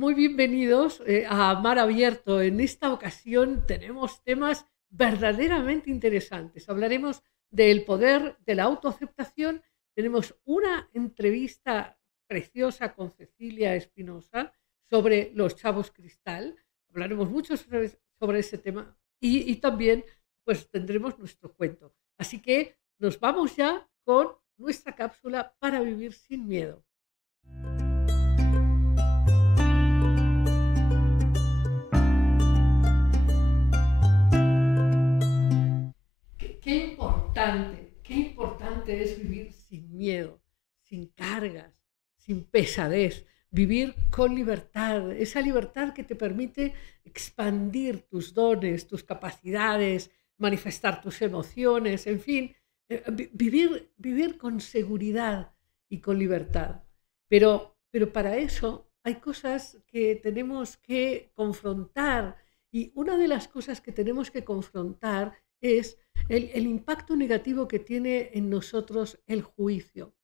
muy bienvenidos a Mar Abierto. En esta ocasión tenemos temas verdaderamente interesantes. Hablaremos del poder de la autoaceptación. Tenemos una entrevista preciosa con Cecilia Espinosa sobre los chavos cristal. Hablaremos mucho sobre ese tema y también pues tendremos nuestro cuento. Así que nos vamos ya con nuestra cápsula para vivir sin miedo. Qué importante es vivir sin miedo, sin cargas, sin pesadez, vivir con libertad, esa libertad que te permite expandir tus dones, tus capacidades, manifestar tus emociones, en fin, vivir con seguridad y con libertad. Pero para eso hay cosas que tenemos que confrontar y una de las cosas que tenemos que confrontar es el impacto negativo que tiene en nosotros el juicio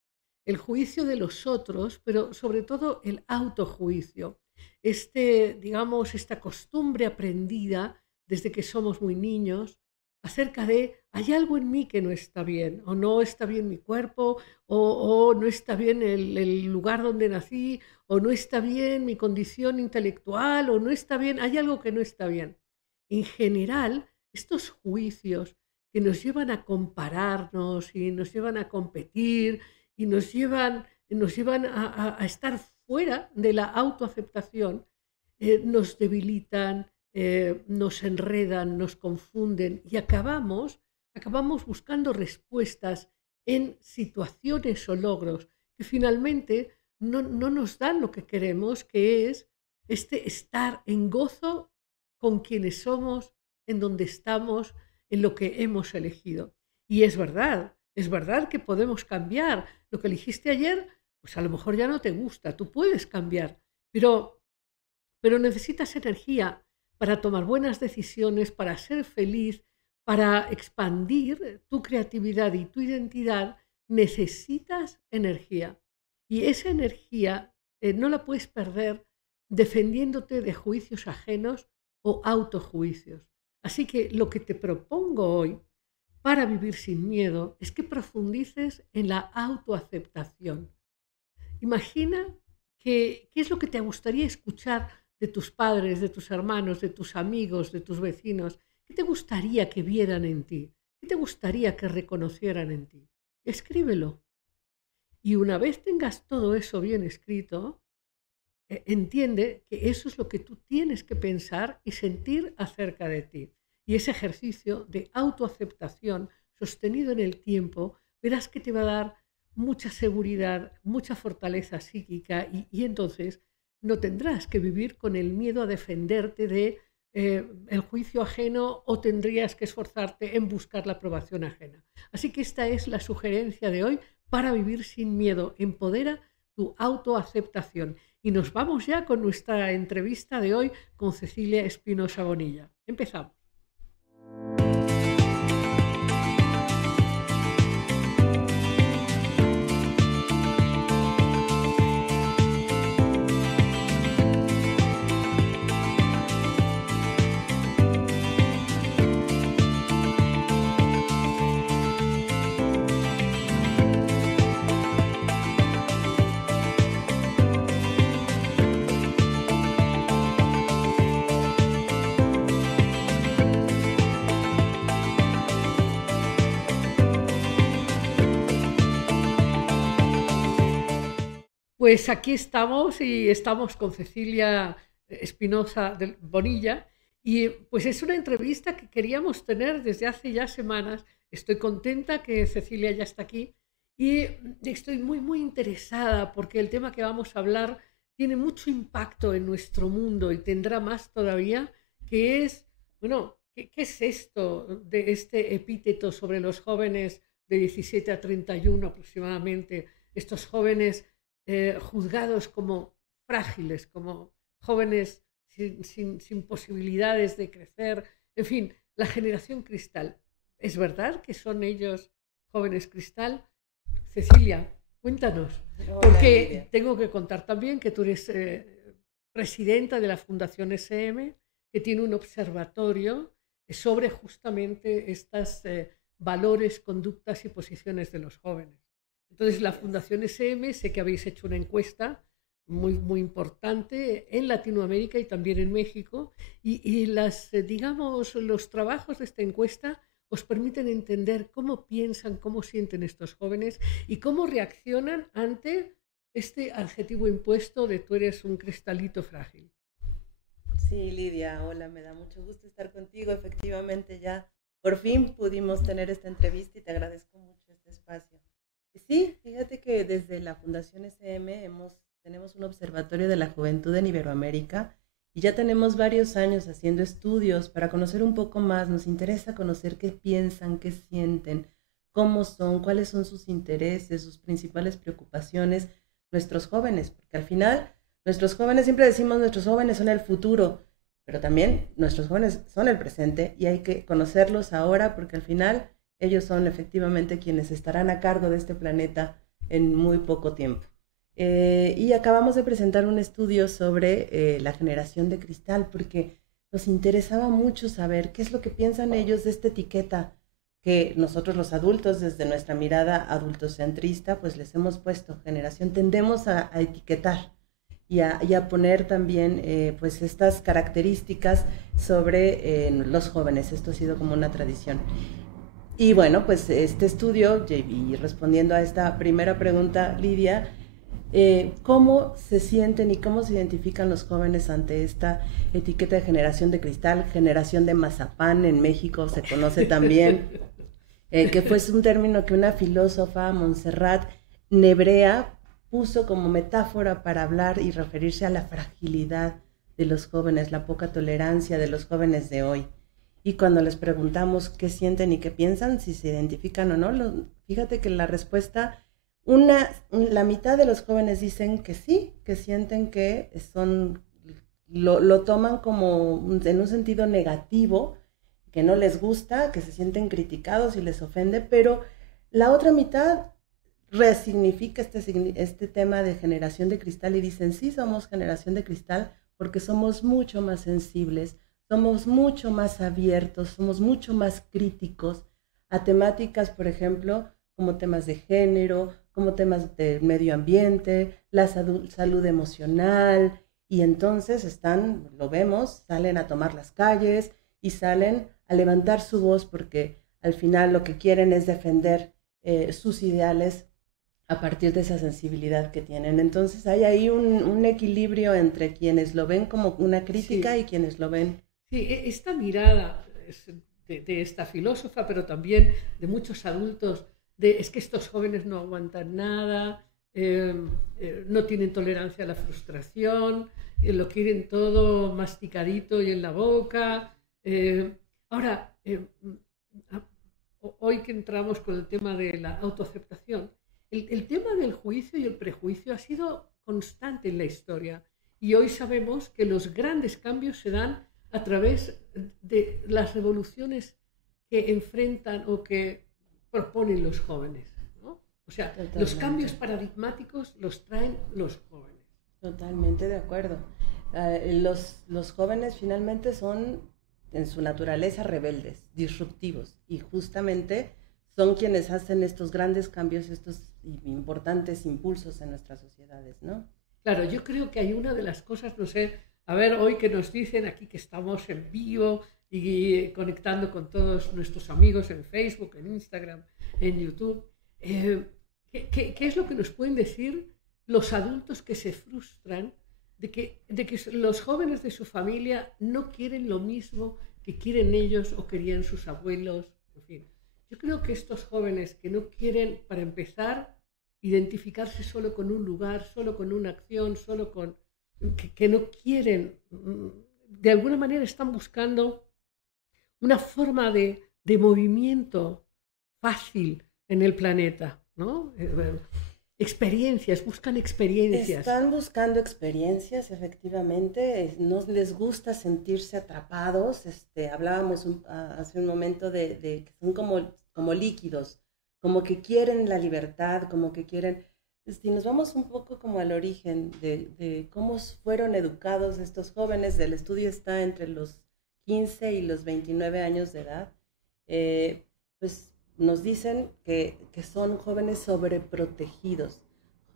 de los otros, pero sobre todo el autojuicio. Digamos, esta costumbre aprendida desde que somos muy niños acerca de hay algo en mí que no está bien, o no está bien mi cuerpo, o no está bien el lugar donde nací, o no está bien mi condición intelectual, o no está bien, hay algo que no está bien. En general, estos juicios que nos llevan a compararnos y nos llevan a competir y nos llevan a estar fuera de la autoaceptación, nos debilitan, nos enredan, nos confunden y acabamos buscando respuestas en situaciones o logros que finalmente no nos dan lo que queremos, que es estar en gozo con quienes somos, en donde estamos, en lo que hemos elegido. Y es verdad que podemos cambiar. Lo que elegiste ayer, pues a lo mejor ya no te gusta, tú puedes cambiar, pero, pero necesitas energía para tomar buenas decisiones, para ser feliz, para expandir tu creatividad y tu identidad, necesitas energía. Y esa energía no la puedes perder defendiéndote de juicios ajenos o autojuicios. Así que lo que te propongo hoy para vivir sin miedo es que profundices en la autoaceptación. Imagina qué es lo que te gustaría escuchar de tus padres, de tus hermanos, de tus amigos, de tus vecinos. ¿Qué te gustaría que vieran en ti? ¿Qué te gustaría que reconocieran en ti? Escríbelo. Y una vez tengas todo eso bien escrito, entiende que eso es lo que tú tienes que pensar y sentir acerca de ti. Y ese ejercicio de autoaceptación sostenido en el tiempo, verás que te va a dar mucha seguridad, mucha fortaleza psíquica y entonces no tendrás que vivir con el miedo a defenderte de el juicio ajeno o tendrías que esforzarte en buscar la aprobación ajena. Así que esta es la sugerencia de hoy para vivir sin miedo. Empodera tu autoaceptación. Y nos vamos ya con nuestra entrevista de hoy con Cecilia Espinosa Bonilla. Empezamos. Pues aquí estamos y estamos con Cecilia Espinosa Bonilla y pues es una entrevista que queríamos tener desde hace ya semanas. Estoy contenta que Cecilia ya está aquí y estoy muy interesada porque el tema que vamos a hablar tiene mucho impacto en nuestro mundo y tendrá más todavía, que es, bueno, ¿qué es esto de este epíteto sobre los jóvenes de 17 a 31 aproximadamente? Estos jóvenes juzgados como frágiles, como jóvenes sin posibilidades de crecer, en fin, la generación cristal. ¿Es verdad que son ellos jóvenes cristal? Cecilia, cuéntanos, Hola, porque Lidia. tengo que contar también que tú eres presidenta de la Fundación SM, que tiene un observatorio sobre justamente estos valores, conductas y posiciones de los jóvenes. Entonces, la Fundación SM, sé que habéis hecho una encuesta muy importante en Latinoamérica y también en México, y digamos, los trabajos de esta encuesta os permiten entender cómo piensan, cómo sienten estos jóvenes y cómo reaccionan ante este adjetivo impuesto de tú eres un cristalito frágil. Sí, Lidia, hola, me da mucho gusto estar contigo. Efectivamente, ya por fin pudimos tener esta entrevista y te agradezco mucho este espacio. Y sí, fíjate que desde la Fundación SM tenemos un observatorio de la juventud en Iberoamérica y ya tenemos varios años haciendo estudios para conocer un poco más. Nos interesa conocer qué piensan, qué sienten, cómo son, cuáles son sus intereses, sus principales preocupaciones, nuestros jóvenes, porque al final nuestros jóvenes, siempre decimos, nuestros jóvenes son el futuro, pero también nuestros jóvenes son el presente y hay que conocerlos ahora porque al final ellos son efectivamente quienes estarán a cargo de este planeta en muy poco tiempo. Y acabamos de presentar un estudio sobre la generación de cristal porque nos interesaba mucho saber qué es lo que piensan ellos de esta etiqueta que nosotros los adultos, desde nuestra mirada adultocentrista, pues les hemos puesto generación, tendemos a etiquetar y a poner también pues estas características sobre los jóvenes. Esto ha sido como una tradición. Y bueno, pues este estudio, y respondiendo a esta primera pregunta, Lidia, ¿cómo se sienten y cómo se identifican los jóvenes ante esta etiqueta de generación de cristal, generación de mazapán en México se conoce también, que fue un término que una filósofa, Montserrat Nebrea, puso como metáfora para hablar y referirse a la fragilidad de los jóvenes, la poca tolerancia de los jóvenes de hoy. Y cuando les preguntamos qué sienten y qué piensan, si se identifican o no, fíjate que la respuesta, la mitad de los jóvenes dicen que sí, que sienten que lo toman como en un sentido negativo, que no les gusta, que se sienten criticados y les ofende, pero la otra mitad resignifica este tema de generación de cristal y dicen, sí, somos generación de cristal porque somos mucho más sensibles, somos mucho más abiertos, somos mucho más críticos a temáticas, por ejemplo, como temas de género, como temas de medio ambiente, la salud emocional, y entonces lo vemos, salen a tomar las calles y salen a levantar su voz porque al final lo que quieren es defender sus ideales a partir de esa sensibilidad que tienen. Entonces hay ahí un equilibrio entre quienes lo ven como una crítica Sí, y quienes lo ven. sí, esta mirada de esta filósofa, pero también de muchos adultos, es que estos jóvenes no aguantan nada, no tienen tolerancia a la frustración, lo quieren todo masticadito y en la boca. Ahora, hoy que entramos con el tema de la autoaceptación, el tema del juicio y el prejuicio ha sido constante en la historia y hoy sabemos que los grandes cambios se dan a través de las revoluciones que enfrentan o que proponen los jóvenes, ¿no? O sea, los cambios Totalmente, paradigmáticos los traen los jóvenes. totalmente de acuerdo. Los jóvenes finalmente son en su naturaleza rebeldes, disruptivos, y justamente son quienes hacen estos grandes cambios, estos importantes impulsos en nuestras sociedades, ¿no? Claro, yo creo que hay una de las cosas, no sé, a ver, hoy que nos dicen aquí que estamos en vivo y conectando con todos nuestros amigos en Facebook, en Instagram, en YouTube, ¿qué es lo que nos pueden decir los adultos que se frustran de que los jóvenes de su familia no quieren lo mismo que quieren ellos o querían sus abuelos? En fin, yo creo que estos jóvenes que no quieren, para empezar, identificarse solo con un lugar, solo con una acción, solo con... que no quieren, de alguna manera están buscando una forma de movimiento fácil en el planeta, ¿no? Experiencias, buscan experiencias. Están buscando experiencias, efectivamente, no les gusta sentirse atrapados. Hablábamos hace un momento de que son como líquidos, como que quieren la libertad, como que quieren, Si nos vamos un poco como al origen de cómo fueron educados estos jóvenes, el estudio está entre los 15 y los 29 años de edad, pues nos dicen que son jóvenes sobreprotegidos.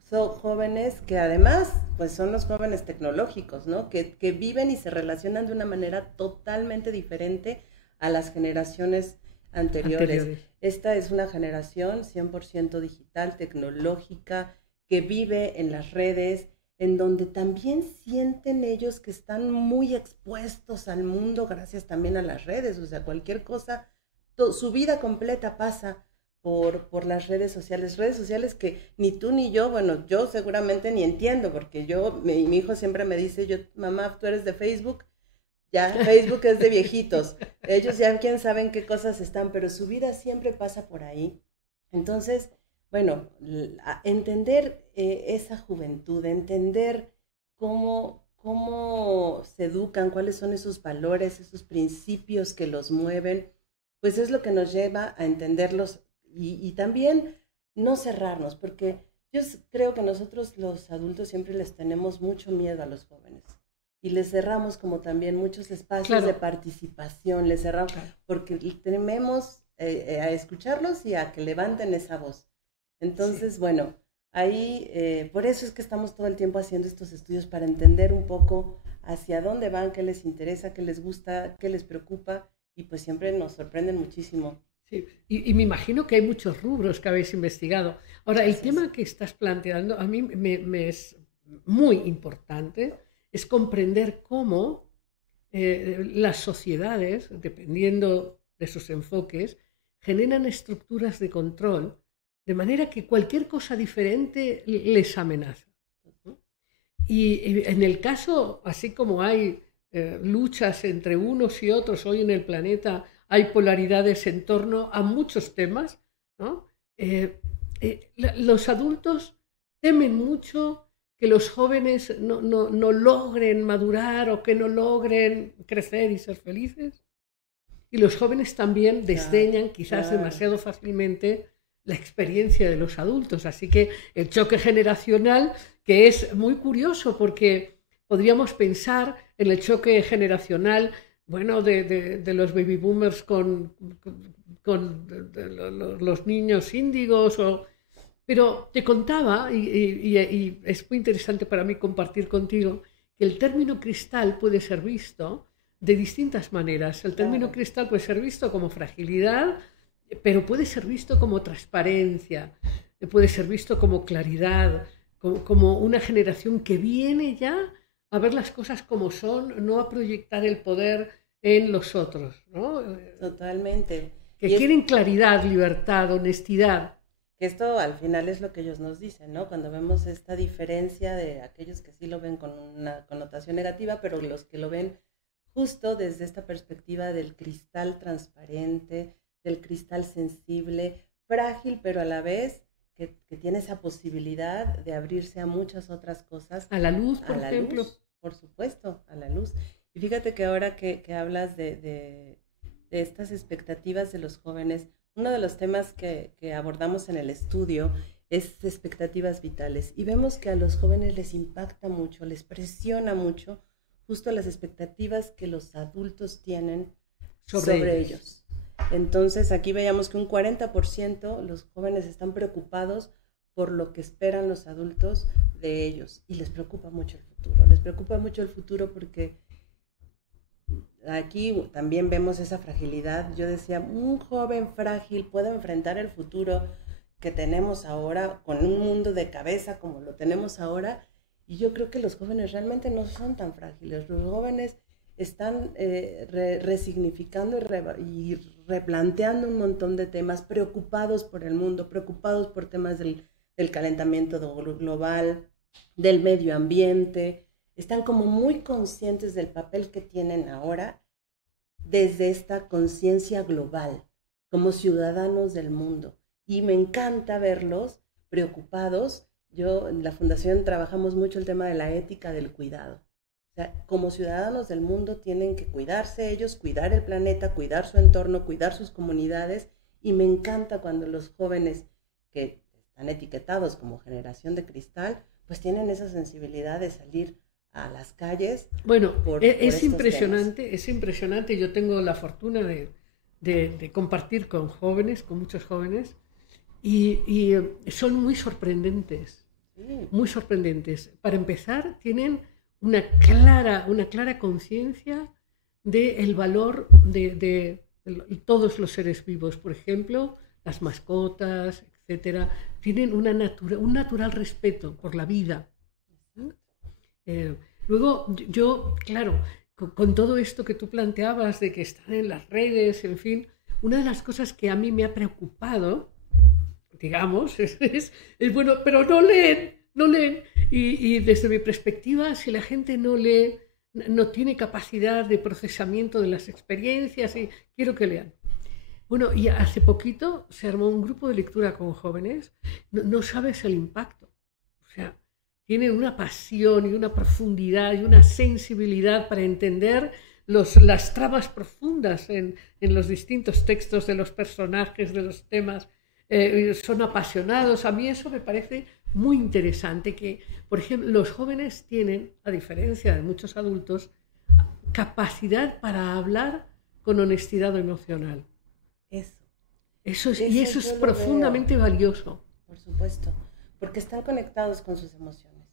Son jóvenes que además pues son los jóvenes tecnológicos, ¿no? Que viven y se relacionan de una manera totalmente diferente a las generaciones anteriores. Esta es una generación 100% digital, tecnológica, que vive en las redes, en donde también sienten ellos que están muy expuestos al mundo gracias también a las redes. O sea, cualquier cosa, su vida completa pasa por las redes sociales que ni tú ni yo, bueno, yo seguramente ni entiendo, porque mi hijo siempre me dice, mamá, tú eres de Facebook, ya Facebook es de viejitos, ellos ya quién saben qué cosas están, pero su vida siempre pasa por ahí. Entonces, bueno, entender esa juventud, entender cómo se educan, cuáles son esos valores, esos principios que los mueven, pues es lo que nos lleva a entenderlos y también no cerrarnos, porque yo creo que nosotros los adultos siempre les tenemos mucho miedo a los jóvenes y les cerramos como también muchos espacios de participación, les cerramos porque tememos a escucharlos y a que levanten esa voz. Entonces, bueno, ahí por eso es que estamos todo el tiempo haciendo estos estudios para entender un poco hacia dónde van, qué les interesa, qué les gusta, qué les preocupa y pues siempre nos sorprenden muchísimo. Sí, y me imagino que hay muchos rubros que habéis investigado. Ahora, el tema que estás planteando a mí me es muy importante, es comprender cómo las sociedades, dependiendo de sus enfoques, generan estructuras de control de manera que cualquier cosa diferente les amenaza, ¿no? Y en el caso, así como hay luchas entre unos y otros hoy en el planeta, hay polaridades en torno a muchos temas, ¿no? Los adultos temen mucho que los jóvenes no logren madurar o que no logren crecer y ser felices. Y los jóvenes también desdeñan quizás demasiado fácilmente la experiencia de los adultos. Así que el choque generacional, que es muy curioso porque podríamos pensar en el choque generacional, bueno, de los baby boomers con los niños índigos, pero te contaba, y es muy interesante para mí compartir contigo, que el término cristal puede ser visto de distintas maneras. El término cristal puede ser visto como fragilidad, pero puede ser visto como transparencia, puede ser visto como claridad, como una generación que viene ya a ver las cosas como son, no a proyectar el poder en los otros, ¿no? Totalmente. Que quieren claridad, libertad, honestidad. Esto al final es lo que ellos nos dicen, ¿no? Cuando vemos esta diferencia de aquellos que sí lo ven con una connotación negativa, pero los que lo ven justo desde esta perspectiva del cristal transparente, del cristal sensible, frágil, pero a la vez que tiene esa posibilidad de abrirse a muchas otras cosas. A la luz, por ejemplo. Luz, por supuesto, a la luz. Y fíjate que ahora que hablas de estas expectativas de los jóvenes, uno de los temas que abordamos en el estudio es expectativas vitales. Y vemos que a los jóvenes les impacta mucho, les presiona mucho justo las expectativas que los adultos tienen sobre ellos. Entonces aquí veíamos que un 40% los jóvenes están preocupados por lo que esperan los adultos de ellos y les preocupa mucho el futuro. Les preocupa mucho el futuro porque aquí también vemos esa fragilidad. Yo decía, un joven frágil puede enfrentar el futuro que tenemos ahora con un mundo de cabeza como lo tenemos ahora. Y yo creo que los jóvenes realmente no son tan frágiles. Los jóvenes están resignificando y replanteando un montón de temas, preocupados por el mundo, preocupados por temas del calentamiento global, del medio ambiente. Están como muy conscientes del papel que tienen ahora desde esta conciencia global, como ciudadanos del mundo. Y me encanta verlos preocupados. Yo en la Fundación trabajamos mucho el tema de la ética del cuidado. O sea, como ciudadanos del mundo tienen que cuidarse ellos, cuidar el planeta, cuidar su entorno, cuidar sus comunidades. Y me encanta cuando los jóvenes que están etiquetados como generación de cristal, pues tienen esa sensibilidad de salir a las calles. Bueno, es impresionante, es impresionante. Yo tengo la fortuna de compartir con jóvenes, con muchos jóvenes, y son muy sorprendentes, muy sorprendentes. Para empezar, tienen una clara conciencia del valor de todos los seres vivos. Por ejemplo, las mascotas, etcétera, tienen un natural respeto por la vida. Luego, yo, claro, con todo esto que tú planteabas de que están en las redes, en fin, una de las cosas que a mí me ha preocupado, digamos, es bueno, pero no leen. Y desde mi perspectiva, si la gente no lee, no tiene capacidad de procesamiento de las experiencias, y quiero que lean. Bueno, y hace poquito se armó un grupo de lectura con jóvenes. No sabes el impacto. O sea, tienen una pasión y una profundidad y una sensibilidad para entender las tramas profundas en los distintos textos de los personajes, de los temas. Son apasionados. A mí eso me parece muy interesante, que, por ejemplo, los jóvenes tienen, a diferencia de muchos adultos, capacidad para hablar con honestidad emocional. Eso es profundamente valioso. Por supuesto, porque están conectados con sus emociones,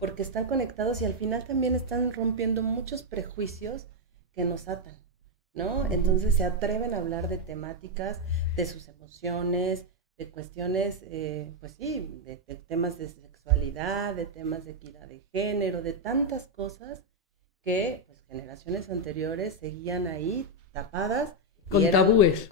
porque están conectados y al final también están rompiendo muchos prejuicios que nos atan, ¿no? Entonces se atreven a hablar de temáticas, de sus emociones, de cuestiones, pues sí, de temas de sexualidad, de temas de equidad de género, de tantas cosas que pues, generaciones anteriores seguían ahí tapadas. Con tabúes.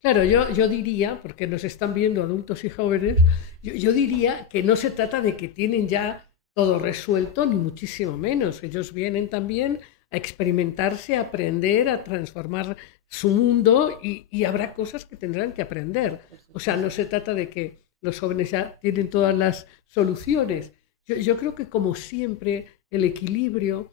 Claro, yo diría, porque nos están viendo adultos y jóvenes, yo diría que no se trata de que tienen ya todo resuelto, ni muchísimo menos. Ellos vienen también a experimentarse, a aprender, a transformar su mundo y habrá cosas que tendrán que aprender. O sea, no se trata de que los jóvenes ya tienen todas las soluciones. Yo creo que, como siempre, el equilibrio,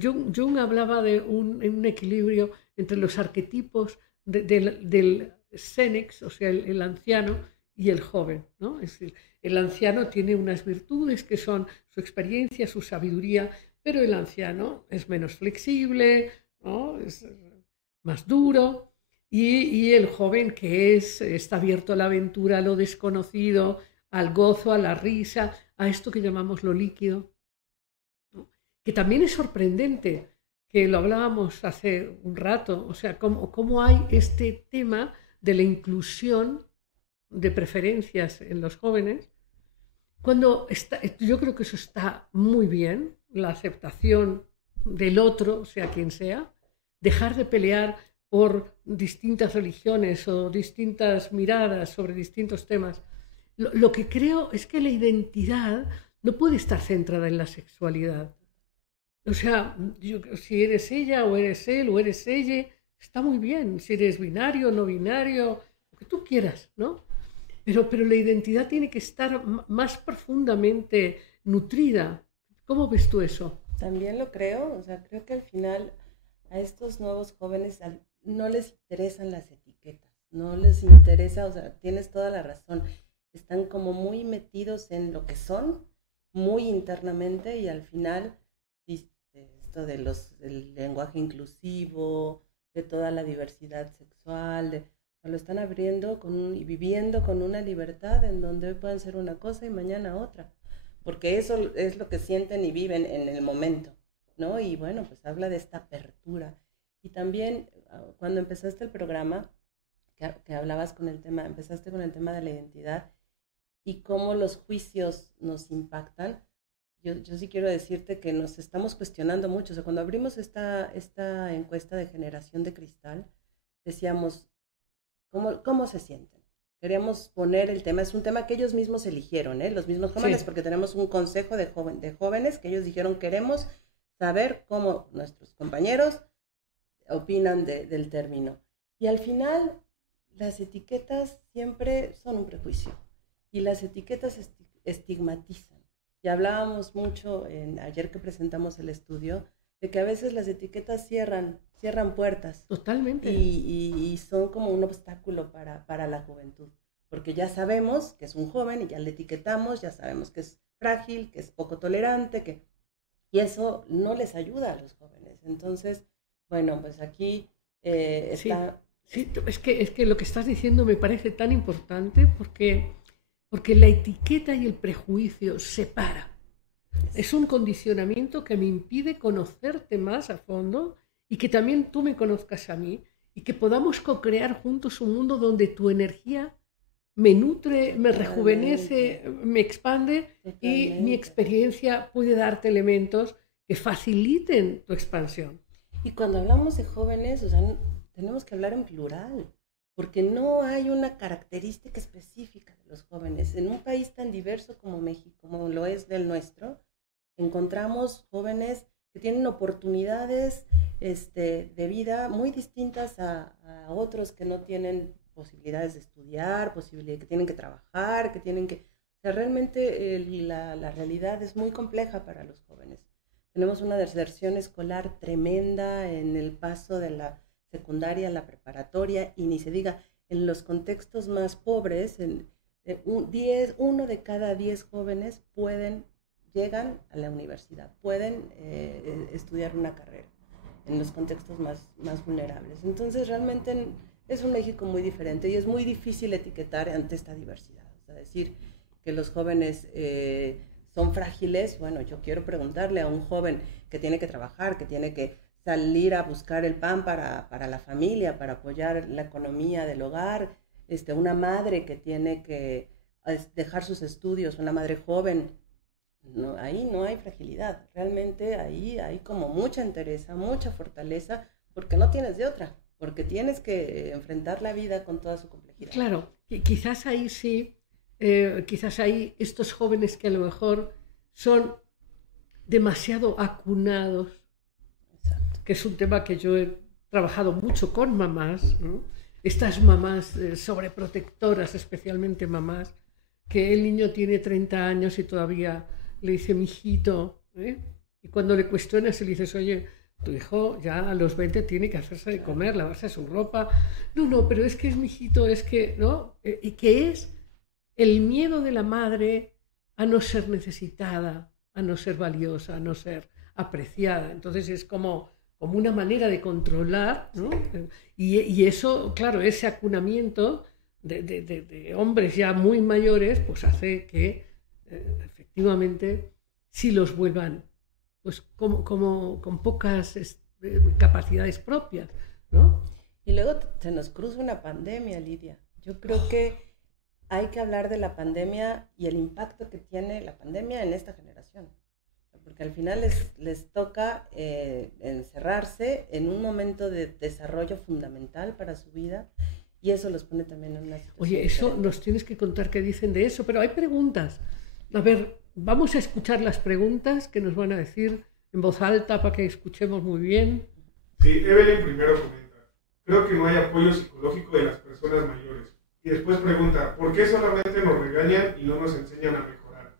Jung hablaba de un equilibrio entre los arquetipos del Senex, o sea, el anciano y el joven, ¿no? Es decir, el anciano tiene unas virtudes que son su experiencia, su sabiduría, pero el anciano es menos flexible, ¿no? Es más duro, y el joven que está abierto a la aventura, a lo desconocido, al gozo, a la risa, a esto que llamamos lo líquido, ¿no? Que también es sorprendente, que lo hablábamos hace un rato, o sea, cómo hay este tema de la inclusión de preferencias en los jóvenes, cuando yo creo que eso está muy bien, la aceptación del otro, sea quien sea, dejar de pelear por distintas religiones o distintas miradas sobre distintos temas. Lo que creo es que la identidad no puede estar centrada en la sexualidad. O sea, si eres ella o eres él o eres ella, está muy bien. Si eres binario o no binario, lo que tú quieras, ¿no? Pero la identidad tiene que estar más profundamente nutrida. ¿Cómo ves tú eso? También lo creo. O sea, creo que al final a estos nuevos jóvenes no les interesan las etiquetas, no les interesa, o sea, tienes toda la razón. Están como muy metidos en lo que son, muy internamente, y al final esto del lenguaje inclusivo, de toda la diversidad sexual, lo están abriendo y viviendo con una libertad en donde hoy pueden ser una cosa y mañana otra, porque eso es lo que sienten y viven en el momento, ¿no? Y bueno, pues habla de esta apertura. Y también cuando empezaste el programa, que hablabas empezaste con el tema de la identidad y cómo los juicios nos impactan. Yo sí quiero decirte que nos estamos cuestionando mucho. O sea, cuando abrimos esta encuesta de generación de cristal, decíamos, ¿cómo se sienten? Queríamos poner el tema, es un tema que ellos mismos eligieron, los mismos jóvenes, sí. Porque tenemos un consejo de jóvenes que ellos dijeron, queremos saber cómo nuestros compañeros opinan del término. Y al final, las etiquetas siempre son un prejuicio y las etiquetas estigmatizan. Y hablábamos mucho ayer que presentamos el estudio de que a veces las etiquetas cierran puertas. Totalmente. Y son como un obstáculo para la juventud. porque ya sabemos que es un joven y ya le etiquetamos, ya sabemos que es frágil, que es poco tolerante, y eso no les ayuda a los jóvenes. Entonces, bueno, pues aquí está... Sí, es que lo que estás diciendo me parece tan importante porque la etiqueta y el prejuicio separa. Es un condicionamiento que me impide conocerte más a fondo y que también tú me conozcas a mí y que podamos co-crear juntos un mundo donde tu energía me nutre, me rejuvenece, me expande y mi experiencia puede darte elementos que faciliten tu expansión. Y cuando hablamos de jóvenes, o sea, tenemos que hablar en plural, porque no hay una característica específica de los jóvenes. En un país tan diverso como México, como lo es del nuestro, encontramos jóvenes que tienen oportunidades de vida muy distintas a otros que no tienen posibilidades de estudiar, que tienen que trabajar, que tienen que... O sea, realmente la realidad es muy compleja para los jóvenes. Tenemos una deserción escolar tremenda en el paso de la secundaria a la preparatoria, y ni se diga, en los contextos más pobres, uno de cada 10 jóvenes llegan a la universidad, pueden estudiar una carrera en los contextos más vulnerables. Entonces realmente es un México muy diferente y es muy difícil etiquetar ante esta diversidad. O sea, decir que los jóvenes son frágiles, bueno, yo quiero preguntarle a un joven que tiene que trabajar, que tiene que salir a buscar el pan para la familia, para apoyar la economía del hogar, una madre que tiene que dejar sus estudios, una madre joven. No, ahí no hay fragilidad, realmente ahí hay como mucha entereza, mucha fortaleza, porque no tienes de otra, porque tienes que enfrentar la vida con toda su complejidad. Claro, quizás ahí sí, quizás ahí estos jóvenes que a lo mejor son demasiado acunados, exacto, que es un tema que yo he trabajado mucho con mamás, ¿no? Estas mamás sobreprotectoras, especialmente mamás, que el niño tiene 30 años y todavía le dice mijito, ¿eh? Y cuando le cuestionas y le dices, oye, tu hijo ya a los 20 tiene que hacerse de comer, lavarse su ropa. No, pero es que es mijito, es que, ¿no? Y que es el miedo de la madre a no ser necesitada, a no ser valiosa, a no ser apreciada. Entonces es como una manera de controlar, ¿no? Y eso, claro, ese acunamiento de hombres ya muy mayores, pues hace que efectivamente sí los vuelvan pues como con pocas capacidades propias, ¿no? Y luego se nos cruza una pandemia, Lidia. Yo creo que hay que hablar de la pandemia y el impacto que tiene la pandemia en esta generación, porque al final les toca encerrarse en un momento de desarrollo fundamental para su vida, y eso los pone también en una situación Oye, eso diferente. Nos tienes que contar qué dicen de eso, pero hay preguntas. A ver, vamos a escuchar las preguntas que nos van a decir en voz alta para que escuchemos muy bien. Sí, Evelyn primero comenta: creo que no hay apoyo psicológico de las personas mayores. Y después pregunta: ¿por qué solamente nos regañan y no nos enseñan a mejorar?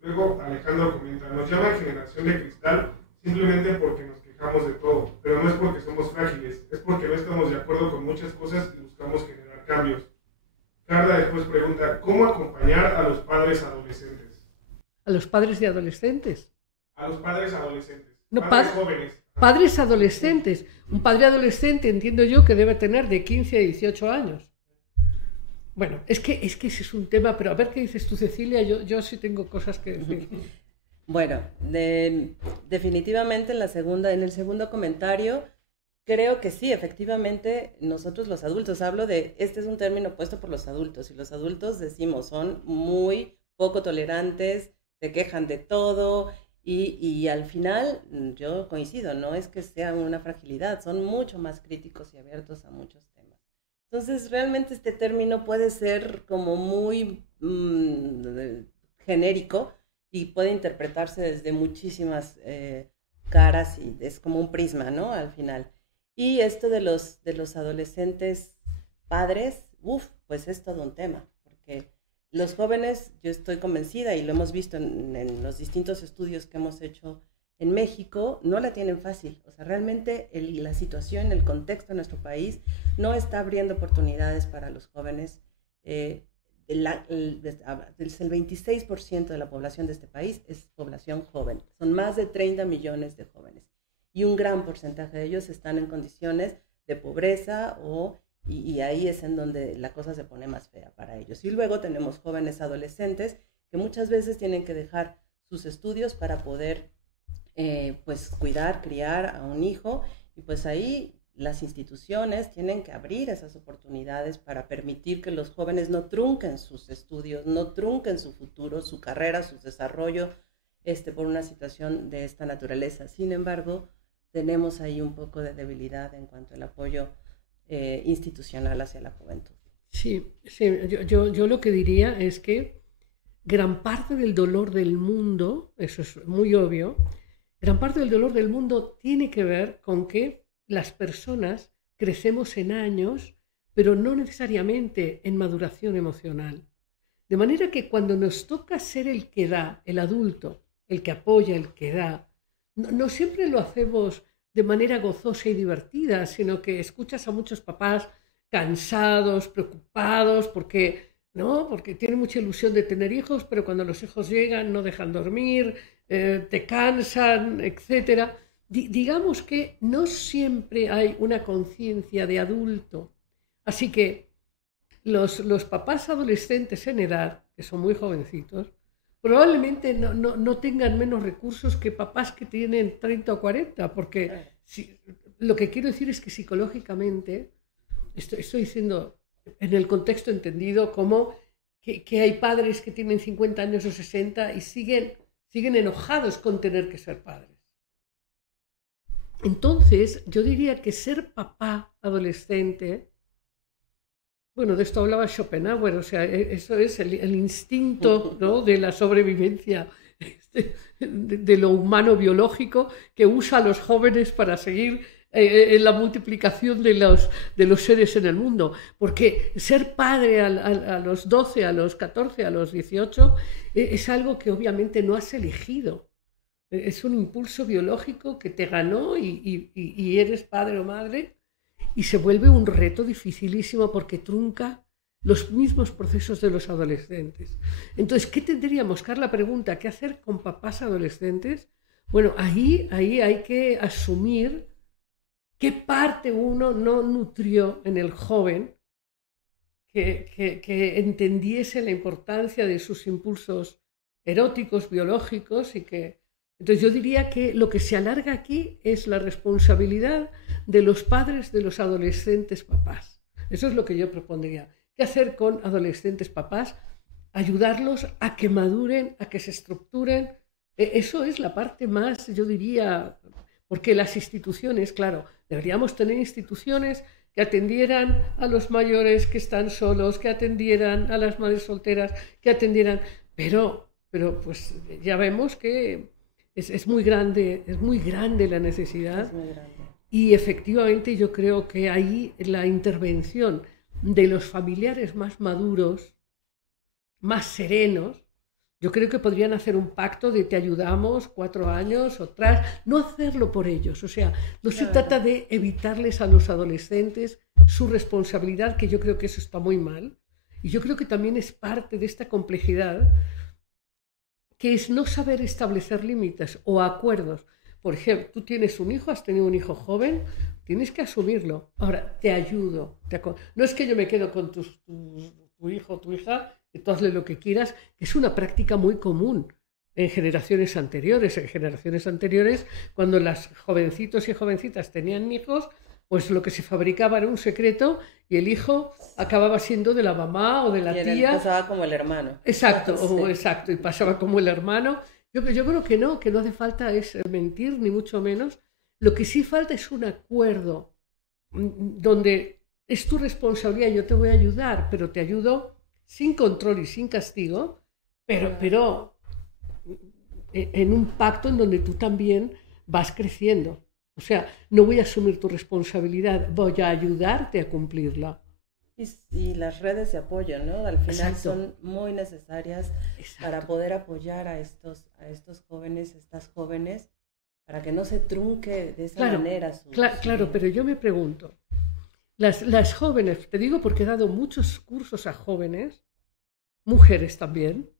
Luego Alejandro comenta: nos llaman generación de cristal simplemente porque nos quejamos de todo, pero no es porque somos frágiles, es porque no estamos de acuerdo con muchas cosas y buscamos generar cambios. Carla después pregunta: ¿cómo acompañar a los padres adolescentes? ¿A los padres de adolescentes? A los padres adolescentes. No, padres jóvenes. Padres adolescentes. Un padre adolescente entiendo yo que debe tener de 15 a 18 años. Bueno, es que ese es un tema, pero a ver qué dices tú, Cecilia, yo sí tengo cosas que decir. Bueno, definitivamente en el segundo comentario, creo que sí, efectivamente, nosotros los adultos, este es un término puesto por los adultos, y los adultos decimos, son muy poco tolerantes, se quejan de todo, y al final, yo coincido, no es que sea una fragilidad, son mucho más críticos y abiertos a muchos temas. Entonces, realmente este término puede ser como muy genérico y puede interpretarse desde muchísimas caras, y es como un prisma, ¿no? Al final. Y esto de los adolescentes padres, pues es todo un tema, porque los jóvenes, yo estoy convencida, y lo hemos visto en los distintos estudios que hemos hecho en México, no la tienen fácil. O sea, realmente la situación, el contexto de nuestro país no está abriendo oportunidades para los jóvenes. el 26% de la población de este país es población joven. Son más de 30 millones de jóvenes. Y un gran porcentaje de ellos están en condiciones de pobreza y ahí es en donde la cosa se pone más fea para ellos. Y luego tenemos jóvenes adolescentes que muchas veces tienen que dejar sus estudios para poder pues cuidar, criar a un hijo, y pues ahí las instituciones tienen que abrir esas oportunidades para permitir que los jóvenes no trunquen sus estudios, no trunquen su futuro, su carrera, su desarrollo, por una situación de esta naturaleza. Sin embargo, tenemos ahí un poco de debilidad en cuanto al apoyo institucional hacia la juventud. Sí, sí, yo lo que diría es que gran parte del dolor del mundo, eso es muy obvio, gran parte del dolor del mundo tiene que ver con que las personas crecemos en años, pero no necesariamente en maduración emocional. De manera que cuando nos toca ser el que da, el adulto, el que apoya, el que da, no siempre lo hacemos de manera gozosa y divertida, sino que escuchas a muchos papás cansados, preocupados, porque tienen mucha ilusión de tener hijos, pero cuando los hijos llegan no dejan dormir, te cansan, etc. Digamos que no siempre hay una conciencia de adulto. Así que los papás adolescentes en edad, que son muy jovencitos, probablemente no tengan menos recursos que papás que tienen 30 o 40, porque lo que quiero decir es que psicológicamente, estoy diciendo en el contexto entendido como que hay padres que tienen 50 años o 60 y siguen enojados con tener que ser padres. Entonces, yo diría que ser papá adolescente, bueno, de esto hablaba Schopenhauer, o sea, eso es el instinto, ¿no?, de la sobrevivencia, de lo humano biológico que usa a los jóvenes para seguir en la multiplicación de los seres en el mundo. Porque ser padre a los 12, a los 14, a los 18 es algo que obviamente no has elegido. Es un impulso biológico que te ganó y eres padre o madre, y se vuelve un reto dificilísimo porque trunca los mismos procesos de los adolescentes. Entonces, ¿qué tendríamos, Carla? Pregunta, ¿qué hacer con papás adolescentes? Bueno, ahí hay que asumir qué parte uno no nutrió en el joven que entendiese la importancia de sus impulsos eróticos, biológicos, y que... Entonces yo diría que lo que se alarga aquí es la responsabilidad de los padres de los adolescentes papás. Eso es lo que yo propondría. ¿Qué hacer con adolescentes papás? Ayudarlos a que maduren, a que se estructuren. Eso es la parte más, yo diría, porque las instituciones, claro, deberíamos tener instituciones que atendieran a los mayores que están solos, que atendieran a las madres solteras, que atendieran, pero pues ya vemos que es muy grande la necesidad. Es muy grande. Y efectivamente yo creo que ahí la intervención de los familiares más maduros, más serenos, yo creo que podrían hacer un pacto de te ayudamos 4 años o tras, no hacerlo por ellos. O sea, no se trata de evitarles a los adolescentes su responsabilidad, que yo creo que eso está muy mal. Y yo creo que también es parte de esta complejidad, que es no saber establecer límites o acuerdos. Por ejemplo, tú tienes un hijo, has tenido un hijo joven, tienes que asumirlo. Ahora, te ayudo. No es que yo me quedo con tu hijo o tu hija, que tú hazle lo que quieras, que es una práctica muy común en generaciones anteriores. En generaciones anteriores, cuando las jovencitos y jovencitas tenían hijos, pues lo que se fabricaba era un secreto y el hijo acababa siendo de la mamá o de la tía. Y pasaba como el hermano. Exacto, Sí. exacto, y pasaba como el hermano. Yo creo que no hace falta es mentir, ni mucho menos. Lo que sí falta es un acuerdo donde es tu responsabilidad, yo te voy a ayudar, pero te ayudo sin control y sin castigo, pero en un pacto en donde tú también vas creciendo. O sea, no voy a asumir tu responsabilidad, voy a ayudarte a cumplirla. Y las redes de apoyo, ¿no? Al final Exacto. son muy necesarias. Exacto. Para poder apoyar a estos jóvenes, estas jóvenes, para que no se trunque de esa manera. Claro, pero yo me pregunto, las jóvenes, te digo porque he dado muchos cursos a jóvenes, mujeres también,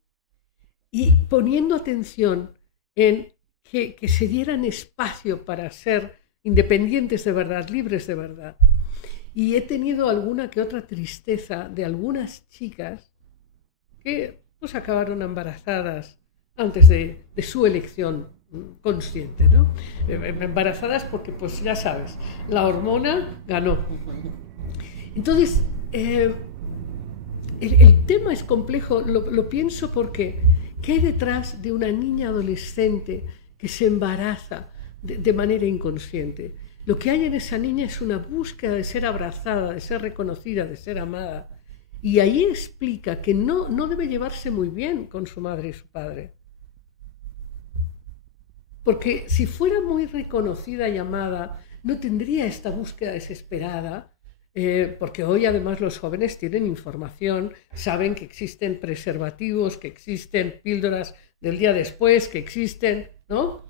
y poniendo atención en que se dieran espacio para ser independientes de verdad, libres de verdad. Y he tenido alguna que otra tristeza de algunas chicas que pues acabaron embarazadas antes de su elección consciente, ¿no? Embarazadas porque, pues ya sabes, la hormona ganó. Entonces, el tema es complejo, lo pienso porque ¿qué hay detrás de una niña adolescente que se embaraza de manera inconsciente? Lo que hay en esa niña es una búsqueda de ser abrazada, de ser reconocida, de ser amada. Y ahí explica que no debe llevarse muy bien con su madre y su padre. Porque si fuera muy reconocida y amada, no tendría esta búsqueda desesperada, porque hoy además los jóvenes tienen información, saben que existen preservativos, que existen píldoras del día después, que existen, ¿no?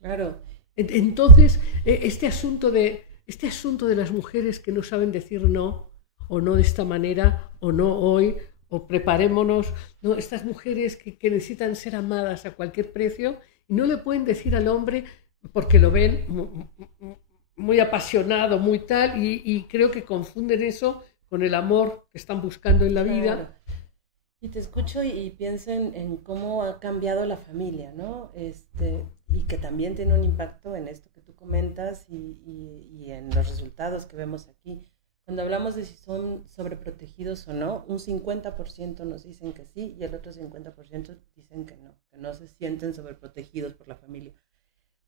Claro. Entonces, este asunto de las mujeres que no saben decir no, o no de esta manera, o no hoy, o preparémonos, ¿no? Estas mujeres que necesitan ser amadas a cualquier precio y no le pueden decir al hombre porque lo ven muy apasionado, muy tal, y creo que confunden eso con el amor que están buscando en la vida. Claro. Y te escucho y pienso en cómo ha cambiado la familia, ¿no? Y que también tiene un impacto en esto que tú comentas y en los resultados que vemos aquí. Cuando hablamos de si son sobreprotegidos o no, un 50% nos dicen que sí y el otro 50% dicen que no se sienten sobreprotegidos por la familia.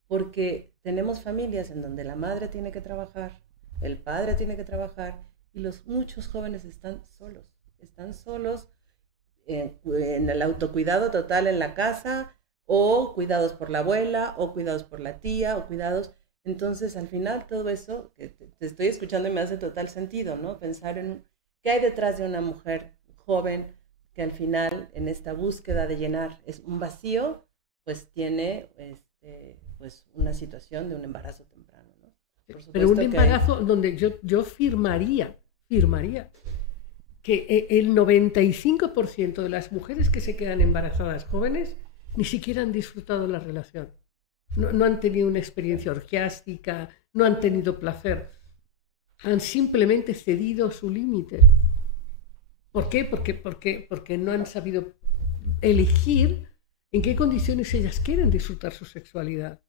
Porque tenemos familias en donde la madre tiene que trabajar, el padre tiene que trabajar y muchos jóvenes están solos en el autocuidado total en la casa, o cuidados por la abuela, o cuidados por la tía, o cuidados. Entonces, al final, todo eso, que te estoy escuchando y me hace total sentido, ¿no? Pensar en qué hay detrás de una mujer joven que al final, en esta búsqueda de llenar es un vacío, pues tiene pues una situación de un embarazo temprano, ¿no? Pero un embarazo donde yo firmaría que el 95% de las mujeres que se quedan embarazadas jóvenes ni siquiera han disfrutado la relación. No han tenido una experiencia orgiástica, no han tenido placer. Han simplemente cedido su límite. ¿Por qué? Porque no han sabido elegir en qué condiciones ellas quieren disfrutar su sexualidad.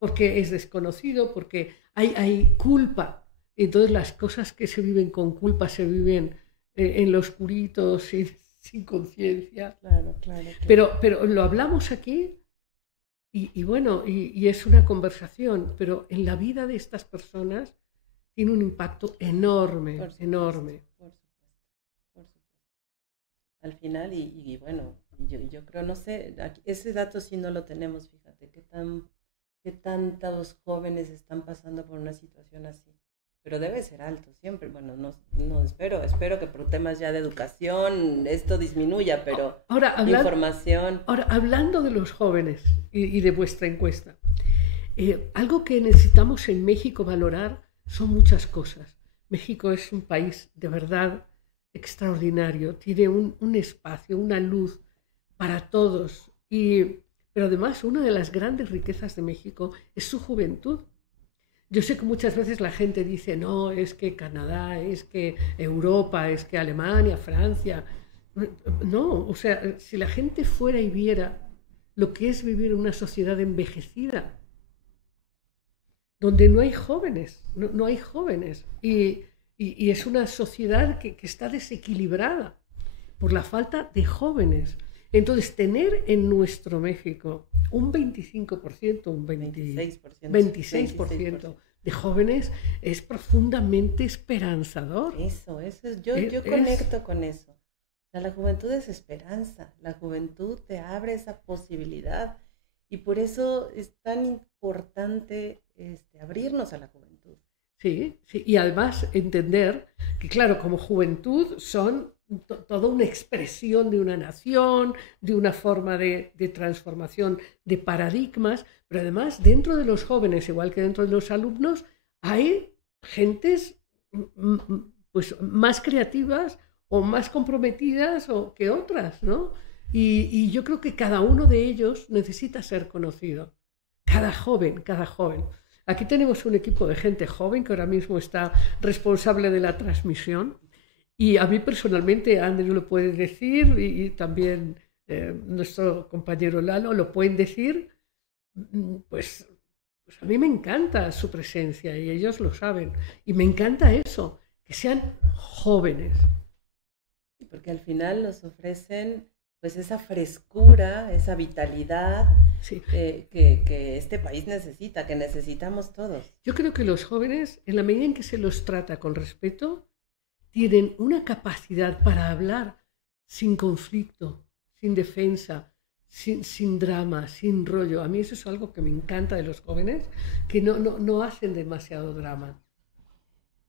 Porque es desconocido, porque hay culpa. Entonces las cosas que se viven con culpa se viven en lo oscurito, sin conciencia. Claro. Pero lo hablamos aquí y bueno, y es una conversación, pero en la vida de estas personas tiene un impacto enorme, enorme. Por supuesto. Al final, y bueno, yo creo, no sé, ese dato sí no lo tenemos, fíjate, qué tantos jóvenes están pasando por una situación así. Pero debe ser alto siempre. Bueno, no espero que por temas ya de educación esto disminuya, pero información. Ahora, hablando de los jóvenes y de vuestra encuesta, algo que necesitamos en México valorar son muchas cosas. México es un país de verdad extraordinario, tiene un espacio, una luz para todos, pero además una de las grandes riquezas de México es su juventud. Yo sé que muchas veces la gente dice, no, es que Canadá, es que Europa, es que Alemania, Francia. No, o sea, si la gente fuera y viera lo que es vivir en una sociedad envejecida, donde no hay jóvenes, no hay jóvenes, y es una sociedad que está desequilibrada por la falta de jóvenes. Entonces, tener en nuestro México un 25%, un 26% de jóvenes es profundamente esperanzador. Eso yo conecto con eso. O sea, la juventud es esperanza, la juventud te abre esa posibilidad y por eso es tan importante abrirnos a la juventud. Sí, y además entender que, claro, como juventud son toda una expresión de una nación, de una forma de transformación de paradigmas, pero además dentro de los jóvenes, igual que dentro de los alumnos, hay gentes pues, más creativas o más comprometidas o que otras, ¿no? Y yo creo que cada uno de ellos necesita ser conocido. Cada joven. Aquí tenemos un equipo de gente joven que ahora mismo está responsable de la transmisión. Y a mí personalmente, Andrew lo puede decir, y también nuestro compañero Lalo lo pueden decir, pues a mí me encanta su presencia y ellos lo saben. Y me encanta eso, que sean jóvenes. Porque al final nos ofrecen pues esa frescura, esa vitalidad Sí. que este país necesita, que necesitamos todos. Yo creo que los jóvenes, en la medida en que se los trata con respeto, tienen una capacidad para hablar sin conflicto, sin defensa, sin drama, sin rollo. A mí eso es algo que me encanta de los jóvenes, que no hacen demasiado drama.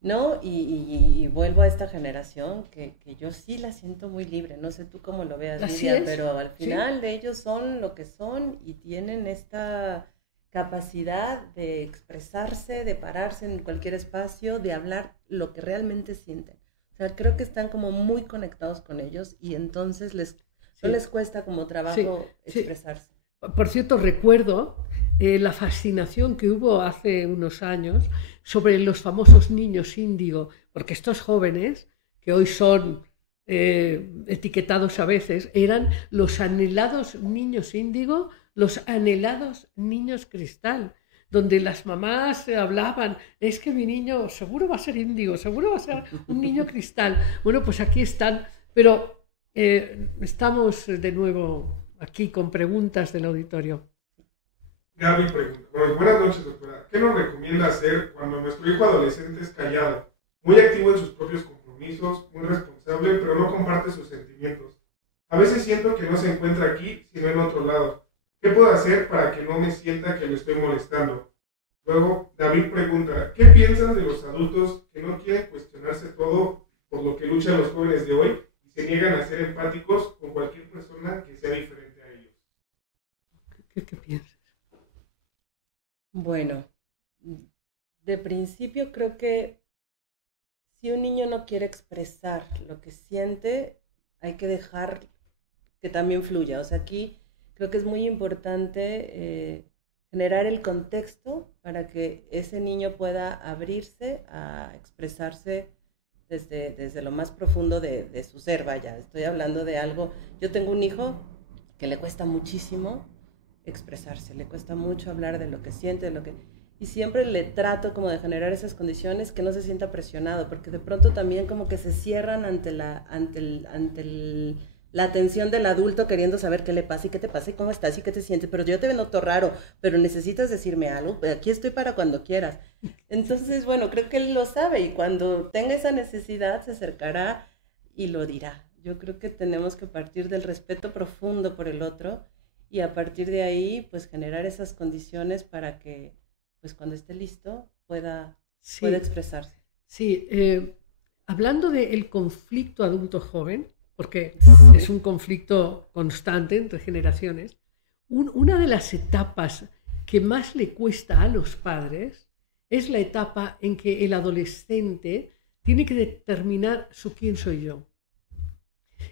No, y vuelvo a esta generación que yo sí la siento muy libre. No sé tú cómo lo veas, Así Lidia, es, pero al sí. final de ellos son lo que son y tienen esta capacidad de expresarse, de pararse en cualquier espacio, de hablar lo que realmente sienten. O sea, creo que están como muy conectados con ellos y entonces no les cuesta como trabajo expresarse. Por cierto, recuerdo la fascinación que hubo hace unos años sobre los famosos niños índigo, porque estos jóvenes, que hoy son etiquetados a veces, eran los anhelados niños índigo, los anhelados niños cristal, donde las mamás hablaban, es que mi niño seguro va a ser índigo, seguro va a ser un niño cristal. Bueno, pues aquí están, pero estamos de nuevo aquí con preguntas del auditorio. Gaby pregunta, bueno, buenas noches, doctora. ¿Qué nos recomienda hacer cuando nuestro hijo adolescente es callado, muy activo en sus propios compromisos, muy responsable, pero no comparte sus sentimientos? A veces siento que no se encuentra aquí, sino en otro lado. ¿Qué puedo hacer para que no me sienta que lo estoy molestando? Luego, David pregunta, ¿qué piensas de los adultos que no quieren cuestionarse todo por lo que luchan los jóvenes de hoy y se niegan a ser empáticos con cualquier persona que sea diferente a ellos? ¿Qué piensas? Bueno, de principio creo que si un niño no quiere expresar lo que siente, hay que dejar que también fluya. O sea, aquí creo que es muy importante generar el contexto para que ese niño pueda abrirse a expresarse desde lo más profundo de su ser. Vaya, estoy hablando de algo. Yo tengo un hijo que le cuesta muchísimo expresarse, le cuesta mucho hablar de lo que siente, y siempre le trato como de generar esas condiciones que no se sienta presionado, porque de pronto también como que se cierran ante la atención del adulto queriendo saber qué le pasa y qué te pasa y cómo estás y qué te sientes, pero yo te noto raro, pero necesitas decirme algo, pues aquí estoy para cuando quieras. Entonces, bueno, creo que él lo sabe y cuando tenga esa necesidad se acercará y lo dirá. Yo creo que tenemos que partir del respeto profundo por el otro y a partir de ahí, pues generar esas condiciones para que, pues cuando esté listo, pueda expresarse. Sí, hablando del conflicto adulto-joven, porque es un conflicto constante entre generaciones, una de las etapas que más le cuesta a los padres es la etapa en que el adolescente tiene que determinar su quién soy yo.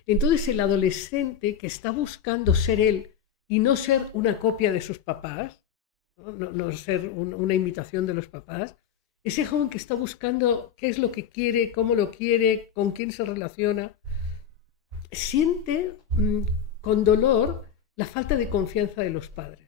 Entonces el adolescente que está buscando ser él y no ser una copia de sus papás, no ser una imitación de los papás, ese joven que está buscando qué es lo que quiere, cómo lo quiere, con quién se relaciona, siente con dolor la falta de confianza de los padres.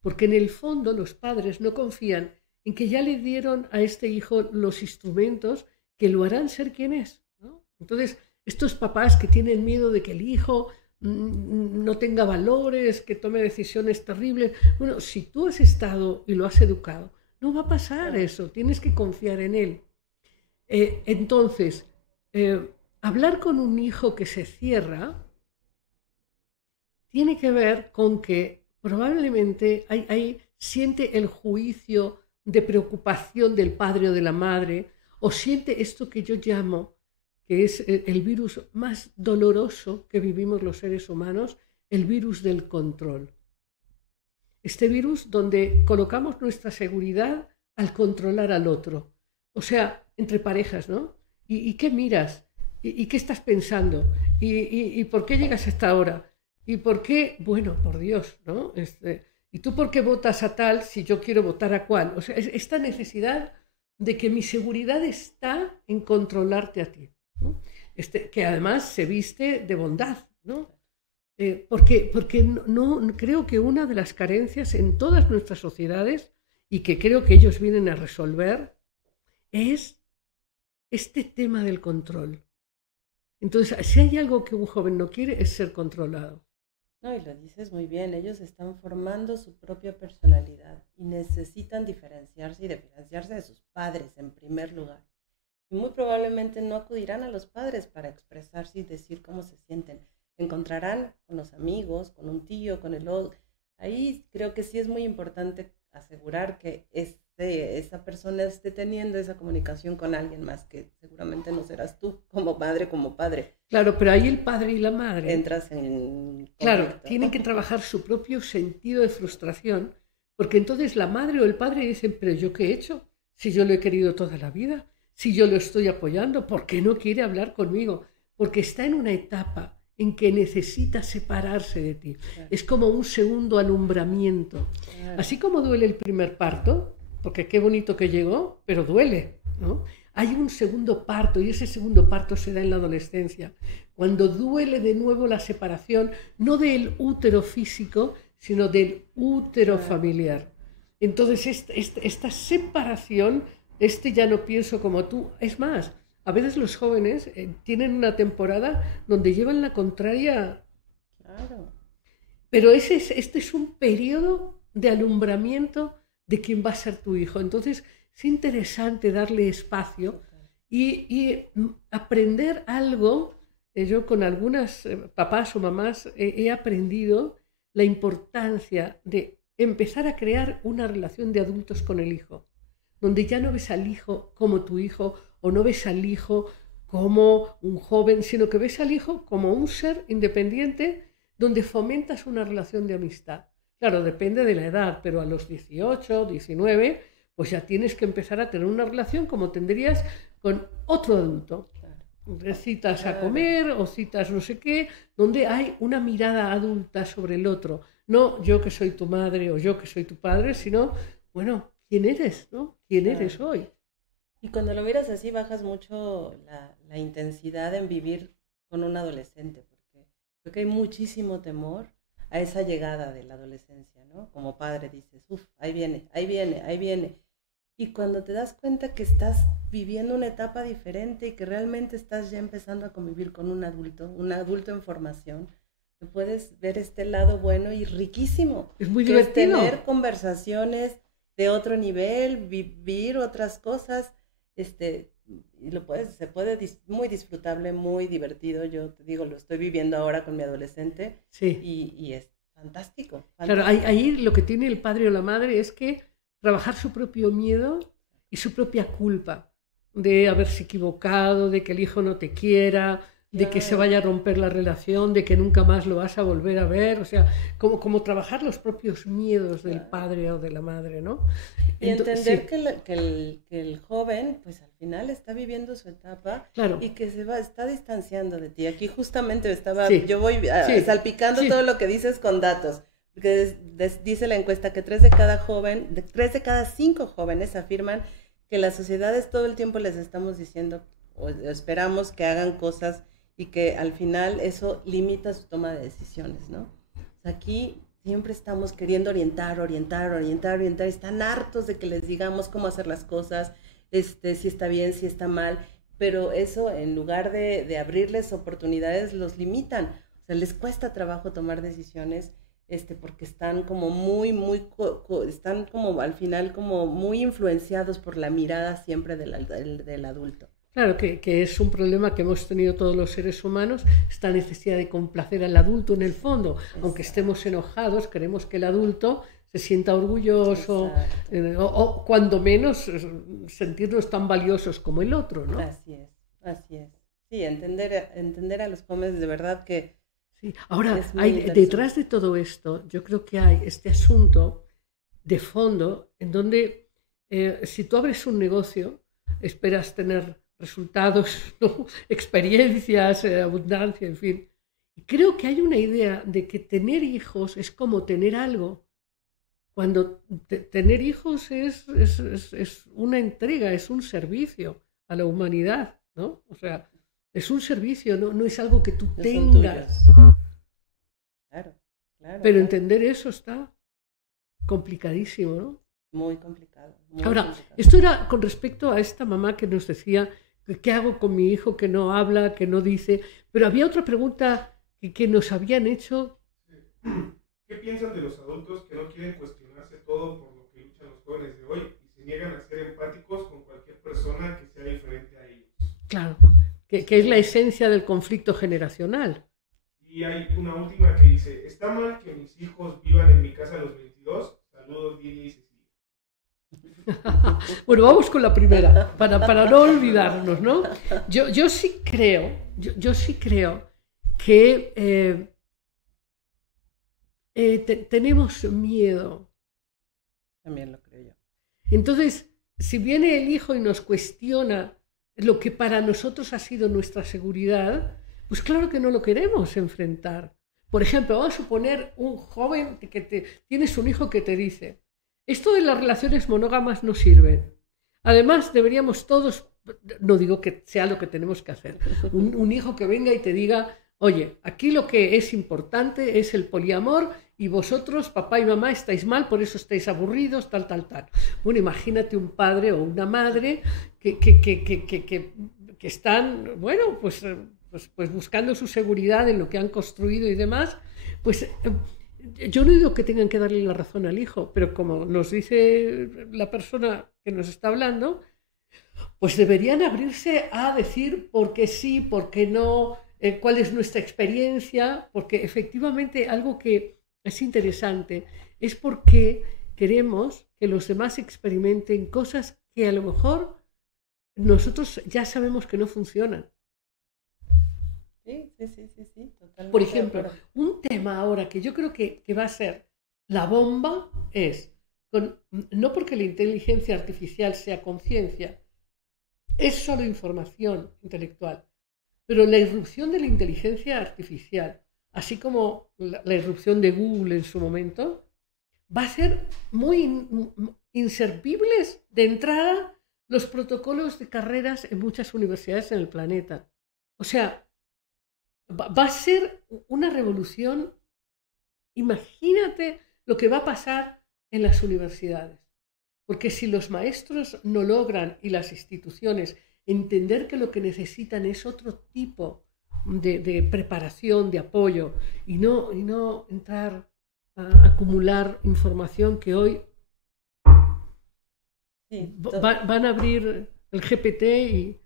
Porque en el fondo los padres no confían en que ya le dieron a este hijo los instrumentos que lo harán ser quien es, ¿no? Entonces, estos papás que tienen miedo de que el hijo no tenga valores, que tome decisiones terribles. Bueno, si tú has estado y lo has educado, no va a pasar eso, tienes que confiar en él. Entonces, hablar con un hijo que se cierra tiene que ver con que probablemente ahí siente el juicio de preocupación del padre o de la madre, o siente esto que yo llamo, que es el virus más doloroso que vivimos los seres humanos, el virus del control. Este virus donde colocamos nuestra seguridad al controlar al otro. O sea, entre parejas, ¿no? ¿Y qué miras? ¿Y qué estás pensando? ¿Y por qué llegas a esta hora? ¿Y por qué? Bueno, por Dios, ¿no? ¿Y tú por qué votas a tal si yo quiero votar a cual? O sea, esta necesidad de que mi seguridad está en controlarte a ti, ¿no? Que además se viste de bondad, ¿no? Porque no creo que una de las carencias en todas nuestras sociedades, y que creo que ellos vienen a resolver, es este tema del control. Entonces, si hay algo que un joven no quiere, es ser controlado. No, y lo dices muy bien, ellos están formando su propia personalidad y necesitan diferenciarse y diferenciarse de sus padres en primer lugar. Y muy probablemente no acudirán a los padres para expresarse y decir cómo se sienten. Encontrarán con los amigos, con un tío, con el otro. Ahí creo que sí es muy importante asegurar que esa persona esté teniendo esa comunicación con alguien más, que seguramente no serás tú como madre, como padre. Claro, pero ahí el padre y la madre... Entras en... Claro, conflicto. tienen que trabajar su propio sentido de frustración, porque entonces la madre o el padre dicen, pero ¿yo qué he hecho? Si yo lo he querido toda la vida, si yo lo estoy apoyando, ¿por qué no quiere hablar conmigo? Porque está en una etapa en que necesita separarse de ti. Claro. Es como un segundo alumbramiento. Claro. Así como duele el primer parto, porque qué bonito que llegó, pero duele, ¿no? Hay un segundo parto y ese segundo parto se da en la adolescencia, cuando duele de nuevo la separación, no del útero físico, sino del útero familiar. Entonces esta separación, ya no pienso como tú, es más, a veces los jóvenes tienen una temporada donde llevan la contraria. Claro. Pero este es un periodo de alumbramiento de quién va a ser tu hijo. Entonces es interesante darle espacio y aprender algo. Yo con algunas papás o mamás he aprendido la importancia de empezar a crear una relación de adultos con el hijo, donde ya no ves al hijo como tu hijo, o no ves al hijo como un joven, sino que ves al hijo como un ser independiente donde fomentas una relación de amistad. Claro, depende de la edad, pero a los 18, 19, pues ya tienes que empezar a tener una relación como tendrías con otro adulto. Citas a comer o citas no sé qué, donde hay una mirada adulta sobre el otro. No yo que soy tu madre o yo que soy tu padre, sino, bueno, ¿quién eres, no? ¿Quién eres hoy? Y cuando lo miras así, bajas mucho la intensidad en vivir con un adolescente, porque creo que hay muchísimo temor a esa llegada de la adolescencia, ¿no? Como padre dices, ahí viene, ahí viene, ahí viene. Y cuando te das cuenta que estás viviendo una etapa diferente y que realmente estás ya empezando a convivir con un adulto en formación, te puedes ver este lado bueno y riquísimo. Es muy divertido. Es tener conversaciones de otro nivel, vivir otras cosas. Y se puede muy disfrutable, muy divertido. Yo te digo, lo estoy viviendo ahora con mi adolescente. Sí. Y es fantástico. Claro, ahí lo que tiene el padre o la madre es que trabajar su propio miedo y su propia culpa de haberse equivocado, de que el hijo no te quiera, de que se vaya a romper la relación, de que nunca más lo vas a volver a ver, o sea, como trabajar los propios miedos del padre o de la madre, ¿no? Y entender que el joven, pues al final está viviendo su etapa, claro, y que está distanciando de ti. Aquí justamente yo voy salpicando todo lo que dices con datos, porque dice la encuesta que 3 de cada 5 jóvenes afirman que las sociedades todo el tiempo les estamos diciendo o esperamos que hagan cosas y que al final eso limita su toma de decisiones, ¿no? O sea, aquí siempre estamos queriendo orientar, están hartos de que les digamos cómo hacer las cosas, si está bien, si está mal, pero eso en lugar de abrirles oportunidades los limitan, o sea, les cuesta trabajo tomar decisiones, porque están como están como al final como muy influenciados por la mirada siempre del adulto. Claro, que es un problema que hemos tenido todos los seres humanos, esta necesidad de complacer al adulto en el fondo. Exacto. Aunque estemos enojados, queremos que el adulto se sienta orgulloso, o cuando menos sentirnos tan valiosos como el otro, ¿no? Así es. Sí, entender a los jóvenes de verdad que... Sí. Ahora, detrás de todo esto, yo creo que hay este asunto de fondo en donde si tú abres un negocio, esperas tener resultados, ¿no? Experiencias, abundancia, en fin. Y creo que hay una idea de que tener hijos es como tener algo. Cuando tener hijos es una entrega, es un servicio a la humanidad, ¿no? O sea, es un servicio, no es algo que tú tengas. Claro, claro. Pero entender eso está complicadísimo, ¿no? Muy complicado. Ahora, complicado. esto era con respecto a esta mamá que nos decía, ¿qué hago con mi hijo que no habla, que no dice? Pero había otra pregunta que nos habían hecho. ¿Qué piensan de los adultos que no quieren cuestionarse todo por lo que luchan los jóvenes de hoy y se niegan a ser empáticos con cualquier persona que sea diferente a ellos? Claro, que es la esencia del conflicto generacional. Y hay una última que dice, ¿está mal que mis hijos vivan en mi casa a los 22? Saludos, Lidia y Cecilia. Bueno, vamos con la primera, para no olvidarnos, ¿no? Yo sí creo, que tenemos miedo. También lo creo yo. Entonces, si viene el hijo y nos cuestiona lo que para nosotros ha sido nuestra seguridad, pues claro que no lo queremos enfrentar. Por ejemplo, vamos a suponer un joven que tienes un hijo que te dice, esto de las relaciones monógamas no sirve. Además, deberíamos todos, no digo que sea lo que tenemos que hacer, un hijo que venga y te diga, oye, aquí lo que es importante es el poliamor y vosotros, papá y mamá, estáis mal, por eso estáis aburridos, tal. Bueno, imagínate un padre o una madre que están, bueno, pues buscando su seguridad en lo que han construido y demás, pues yo no digo que tengan que darle la razón al hijo, pero como nos dice la persona que nos está hablando, pues deberían abrirse a decir por qué sí, por qué no, cuál es nuestra experiencia, porque efectivamente algo que es interesante es porque queremos que los demás experimenten cosas que a lo mejor nosotros ya sabemos que no funcionan. Sí, totalmente. Por ejemplo, un tema ahora que yo creo que va a ser la bomba es, no porque la inteligencia artificial sea conciencia, es solo información intelectual, pero la irrupción de la inteligencia artificial, así como la irrupción de Google en su momento, va a ser muy inservibles de entrada los protocolos de carreras en muchas universidades en el planeta. O sea, va a ser una revolución. Imagínate lo que va a pasar en las universidades. Porque si los maestros no logran y las instituciones entender que lo que necesitan es otro tipo de preparación, de apoyo, y no entrar a acumular información que hoy van a abrir el GPT y...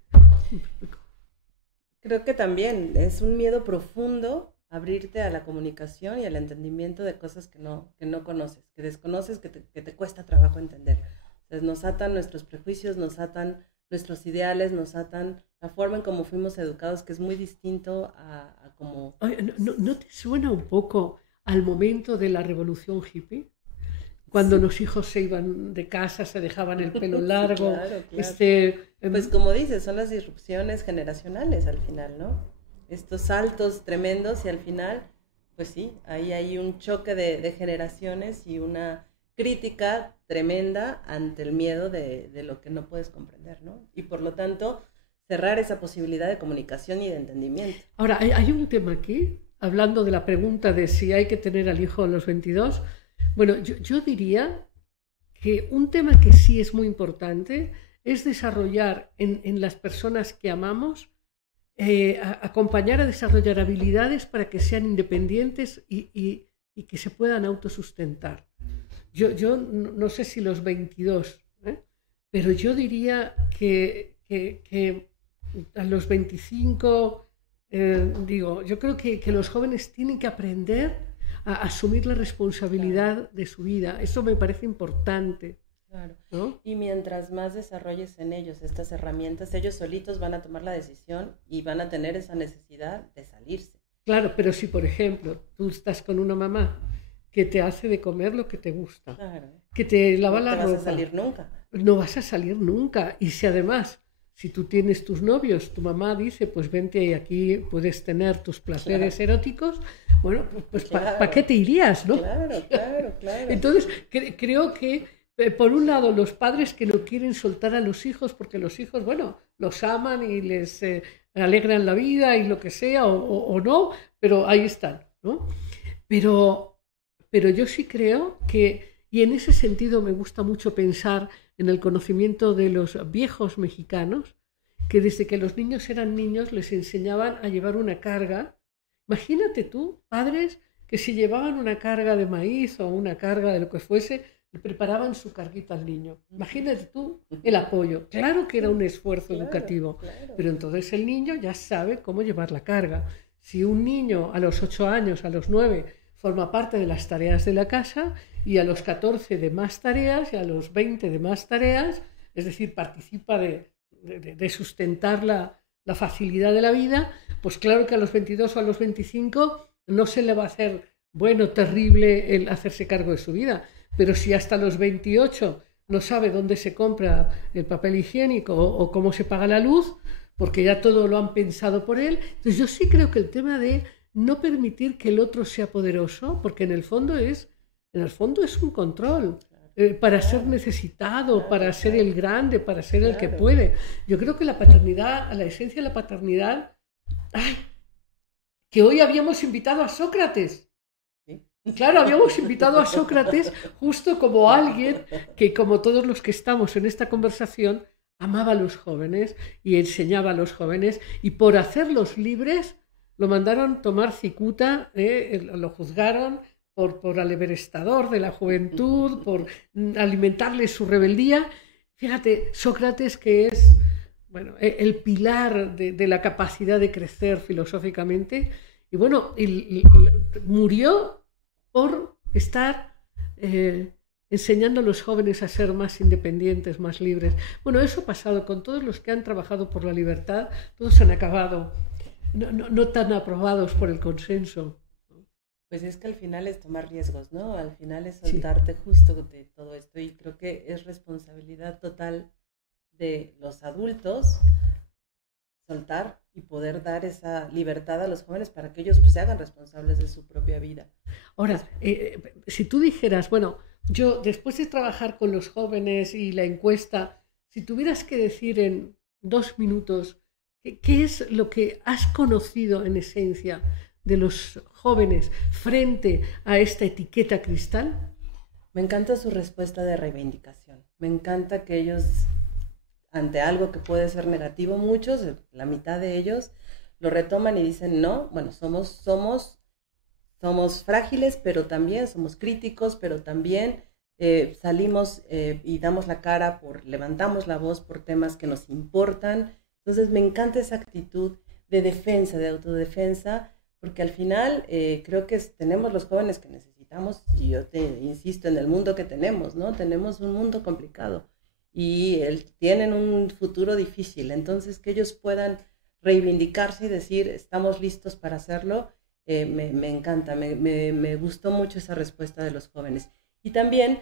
Creo que también es un miedo profundo abrirte a la comunicación y al entendimiento de cosas que no conoces, que desconoces, que te cuesta trabajo entender. Entonces nos atan nuestros prejuicios, nos atan nuestros ideales, nos atan la forma en cómo fuimos educados, que es muy distinto a cómo... ¿No te suena un poco al momento de la revolución hippie? Cuando sí, los hijos se iban de casa, se dejaban el pelo largo. Sí, claro. Pues como dices, son las disrupciones generacionales al final, ¿no? Estos saltos tremendos y al final, pues sí, ahí hay un choque de generaciones y una crítica tremenda ante el miedo de lo que no puedes comprender, ¿no? Y por lo tanto, cerrar esa posibilidad de comunicación y de entendimiento. Ahora, hay un tema aquí, hablando de la pregunta de si hay que tener al hijo a los 22. Bueno, yo diría que un tema que sí es muy importante es desarrollar en las personas que amamos, acompañar a desarrollar habilidades para que sean independientes y que se puedan autosustentar. Yo no sé si los 22, pero yo diría que a los 25, yo creo que los jóvenes tienen que aprender a asumir la responsabilidad de su vida. Eso me parece importante. Claro. ¿No? Y mientras más desarrolles en ellos estas herramientas, ellos solitos van a tomar la decisión y van a tener esa necesidad de salirse. Claro, pero si, por ejemplo, tú estás con una mamá que te hace de comer lo que te gusta, claro, que te lava la ropa, no vas a salir nunca. No vas a salir nunca. Y si además Si tú tienes tus novios, tu mamá dice, pues vente y aquí puedes tener tus placeres eróticos, bueno, pues Claro. ¿para qué te irías, no? Claro. Entonces, creo que, por un lado, los padres que no quieren soltar a los hijos, porque los hijos, bueno, los aman y les alegran la vida y lo que sea, o no, pero ahí están, ¿no? Pero yo sí creo que, y en ese sentido me gusta mucho pensar en el conocimiento de los viejos mexicanos, que desde que los niños eran niños les enseñaban a llevar una carga. Imagínate tú, padres, que si llevaban una carga de maíz o una carga de lo que fuese, le preparaban su carguita al niño. Imagínate tú el apoyo. Claro que era un esfuerzo educativo, pero entonces el niño ya sabe cómo llevar la carga. Si un niño a los 8 años, a los 9, forma parte de las tareas de la casa y a los 14 de más tareas y a los 20 de más tareas, es decir, participa de sustentar la facilidad de la vida, pues claro que a los 22 o a los 25 no se le va a hacer, bueno, terrible el hacerse cargo de su vida, pero si hasta los 28 no sabe dónde se compra el papel higiénico o cómo se paga la luz, porque ya todo lo han pensado por él, entonces yo sí creo que el tema de no permitir que el otro sea poderoso, porque en el fondo es un control. Para ser necesitado, para ser el grande, para ser el que puede. Yo creo que la paternidad, la esencia de la paternidad, ¡ay! Que hoy habíamos invitado a Sócrates. Claro, habíamos invitado a Sócrates justo como alguien que, como todos los que estamos en esta conversación, amaba a los jóvenes y enseñaba a los jóvenes, y por hacerlos libres lo mandaron tomar cicuta, lo juzgaron por aleverestador de la juventud, por alimentarle su rebeldía. Fíjate, Sócrates, que es, bueno, el pilar de la capacidad de crecer filosóficamente, y bueno, murió por estar enseñando a los jóvenes a ser más independientes, más libres. Bueno, eso ha pasado con todos los que han trabajado por la libertad, todos han acabado no tan aprobados por el consenso. Pues es que al final es tomar riesgos, ¿no? Al final es soltarte justo de todo esto, y creo que es responsabilidad total de los adultos soltar y poder dar esa libertad a los jóvenes para que ellos pues, se hagan responsables de su propia vida. Ahora, si tú dijeras, bueno, yo después de trabajar con los jóvenes y la encuesta, si tuvieras que decir en 2 minutos qué es lo que has conocido en esencia de los jóvenes frente a esta etiqueta cristal. Me encanta su respuesta de reivindicación. Me encanta que ellos, ante algo que puede ser negativo, muchos, la mitad de ellos, lo retoman y dicen, no, bueno, somos frágiles, pero también somos críticos, pero también salimos y damos la cara, levantamos la voz por temas que nos importan. Entonces me encanta esa actitud de defensa, de autodefensa, porque al final creo que tenemos los jóvenes que necesitamos, y yo te insisto en el mundo que tenemos, ¿no? Tenemos un mundo complicado y tienen un futuro difícil, entonces que ellos puedan reivindicarse y decir, estamos listos para hacerlo, me encanta, me gustó mucho esa respuesta de los jóvenes. Y también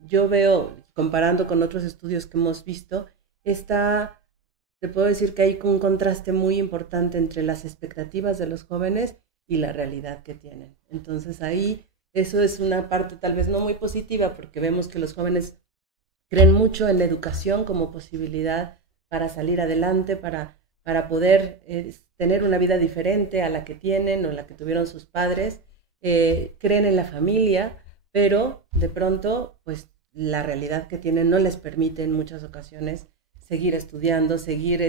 yo veo, comparando con otros estudios que hemos visto, te puedo decir que hay un contraste muy importante entre las expectativas de los jóvenes y la realidad que tienen. Entonces ahí eso es una parte tal vez no muy positiva, porque vemos que los jóvenes creen mucho en la educación como posibilidad para salir adelante, para poder tener una vida diferente a la que tienen o la que tuvieron sus padres. Creen en la familia, pero de pronto pues la realidad que tienen no les permite en muchas ocasiones seguir estudiando, seguir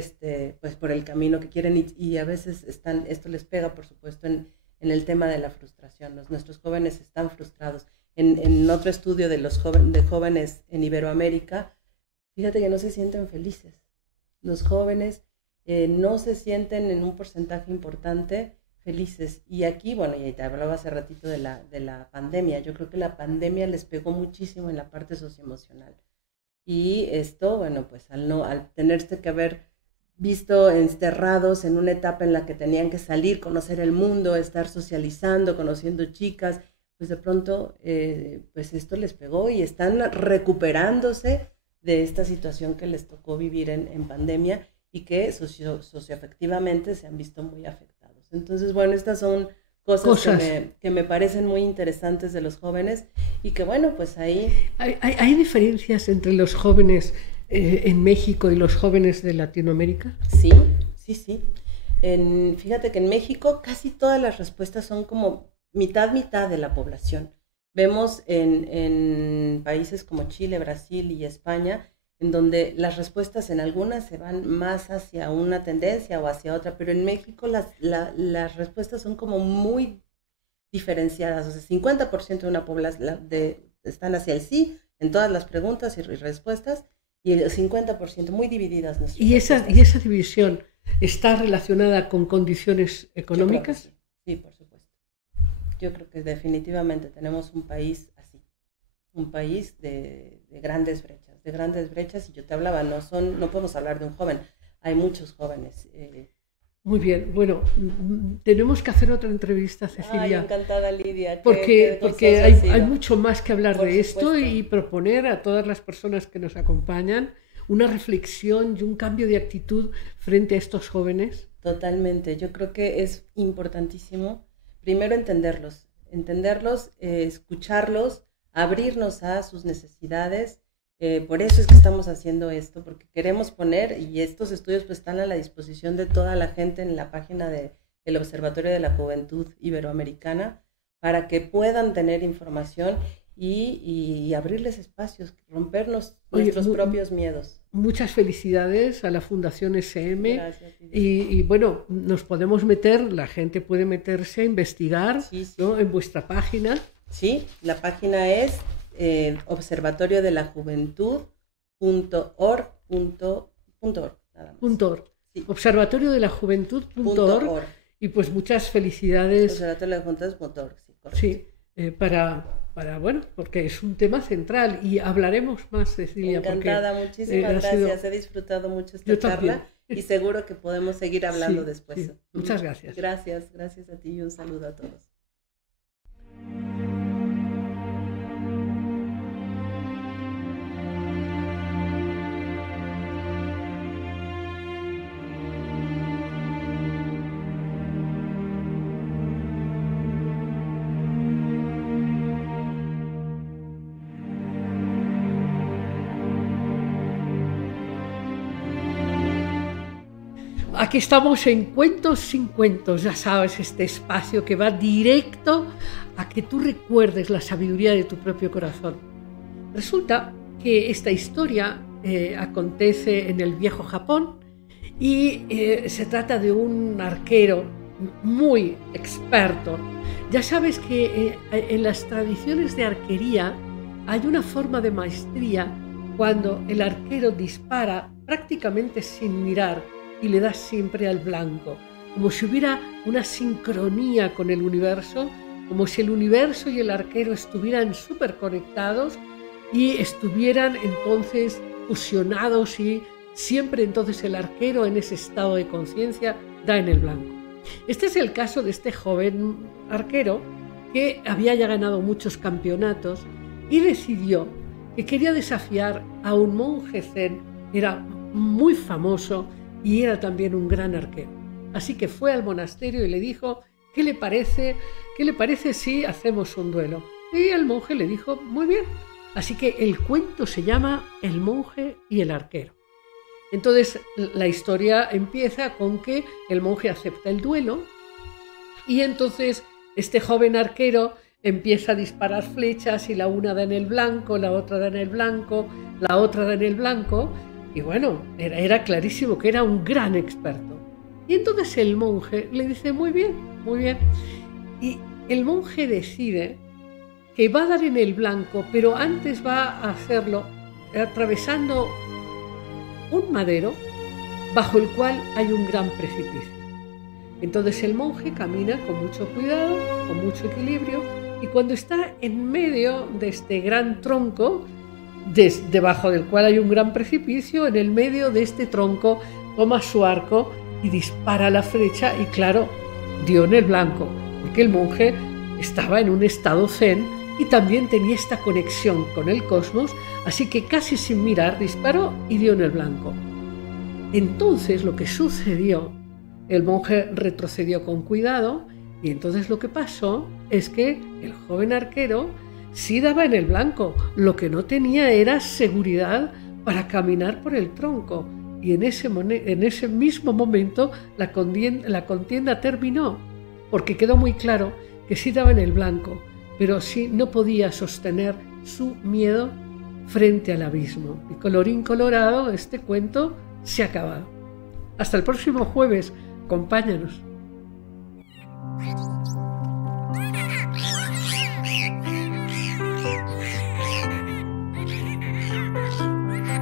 pues por el camino que quieren, y a veces esto les pega, por supuesto, en el tema de la frustración. Nuestros jóvenes están frustrados. En otro estudio de jóvenes en Iberoamérica, fíjate que no se sienten felices. Los jóvenes no se sienten en un porcentaje importante felices. Y aquí, bueno, y te hablaba hace ratito de la pandemia. Yo creo que la pandemia les pegó muchísimo en la parte socioemocional. Y esto, bueno, pues al tenerse que haber visto encerrados en una etapa en la que tenían que salir, conocer el mundo, estar socializando, conociendo chicas, pues de pronto, pues esto les pegó y están recuperándose de esta situación que les tocó vivir en pandemia y que socioafectivamente se han visto muy afectados. Entonces, bueno, estas son cosas. Que me parecen muy interesantes de los jóvenes y que, bueno, pues ahí... ¿Hay diferencias entre los jóvenes en México y los jóvenes de Latinoamérica? Sí. Fíjate que en México casi todas las respuestas son como mitad de la población. Vemos en países como Chile, Brasil y España, en donde las respuestas en algunas se van más hacia una tendencia o hacia otra, pero en México las respuestas son como muy diferenciadas. O sea, 50% de una población están hacia el sí en todas las preguntas y respuestas, y el 50% muy divididas. ¿Y esa división está relacionada con condiciones económicas? Sí, por supuesto. Yo creo que definitivamente tenemos un país así, un país de grandes brechas, y yo te hablaba, no podemos hablar de un joven, hay muchos jóvenes. Muy bien, bueno, tenemos que hacer otra entrevista, Cecilia. Ay, encantada, Lidia. Porque hay mucho más que hablar de esto y proponer a todas las personas que nos acompañan una reflexión y un cambio de actitud frente a estos jóvenes. Totalmente, yo creo que es importantísimo, primero entenderlos, escucharlos, abrirnos a sus necesidades. Por eso es que estamos haciendo esto, porque queremos poner, y estos estudios pues están a la disposición de toda la gente en la página del Observatorio de la Juventud Iberoamericana, para que puedan tener información y abrirles espacios, rompernos nuestros propios miedos. Muchas felicidades a la Fundación SM. Gracias. Y bueno, nos podemos meter, la gente puede meterse a investigar, sí. ¿no? En vuestra página. Sí, la página es observatoriodelajuventud.org. Sí. Observatoriodelajuventud.org. Y pues muchas felicidades. Observatoriodelajuventud.org, sí, correcto. Sí, para bueno, porque es un tema central y hablaremos más, Cecilia. Encantada, muchísimas gracias. He disfrutado mucho esta charla y seguro que podemos seguir hablando después. Sí. Muchas gracias. Gracias a ti y un saludo a todos. Aquí estamos en Cuentos sin Cuentos, ya sabes, este espacio que va directo a que tú recuerdes la sabiduría de tu propio corazón. Resulta que esta historia acontece en el viejo Japón y se trata de un arquero muy experto. Ya sabes que en las tradiciones de arquería hay una forma de maestría cuando el arquero dispara prácticamente sin mirar y le da siempre al blanco, como si hubiera una sincronía con el universo, como si el universo y el arquero estuvieran súper conectados y estuvieran entonces fusionados, y siempre entonces el arquero en ese estado de conciencia da en el blanco. Este es el caso de este joven arquero que había ya ganado muchos campeonatos y decidió que quería desafiar a un monje zen, era muy famoso y era también un gran arquero. Así que fue al monasterio y le dijo: ¿qué le parece si hacemos un duelo? Y el monje le dijo: muy bien. Así que el cuento se llama El monje y el arquero. Entonces la historia empieza con que el monje acepta el duelo y entonces este joven arquero empieza a disparar flechas y la una da en el blanco, la otra da en el blanco, la otra da en el blanco. Y bueno, era clarísimo que era un gran experto. Y entonces el monje le dice: muy bien, muy bien. Y el monje decide que va a dar en el blanco, pero antes va a hacerlo atravesando un madero bajo el cual hay un gran precipicio. Entonces el monje camina con mucho cuidado, con mucho equilibrio, y cuando está en medio de este gran tronco, debajo del cual hay un gran precipicio, en el medio de este tronco toma su arco y dispara la flecha, y claro, dio en el blanco, porque el monje estaba en un estado zen y también tenía esta conexión con el cosmos, así que casi sin mirar disparó y dio en el blanco. Entonces lo que sucedió, el monje retrocedió con cuidado y entonces lo que pasó es que el joven arquero sí daba en el blanco, lo que no tenía era seguridad para caminar por el tronco. Y en ese mismo momento la contienda terminó, porque quedó muy claro que sí daba en el blanco, pero sí no podía sostener su miedo frente al abismo. Y colorín colorado, este cuento se ha acabado. Hasta el próximo jueves, acompáñanos.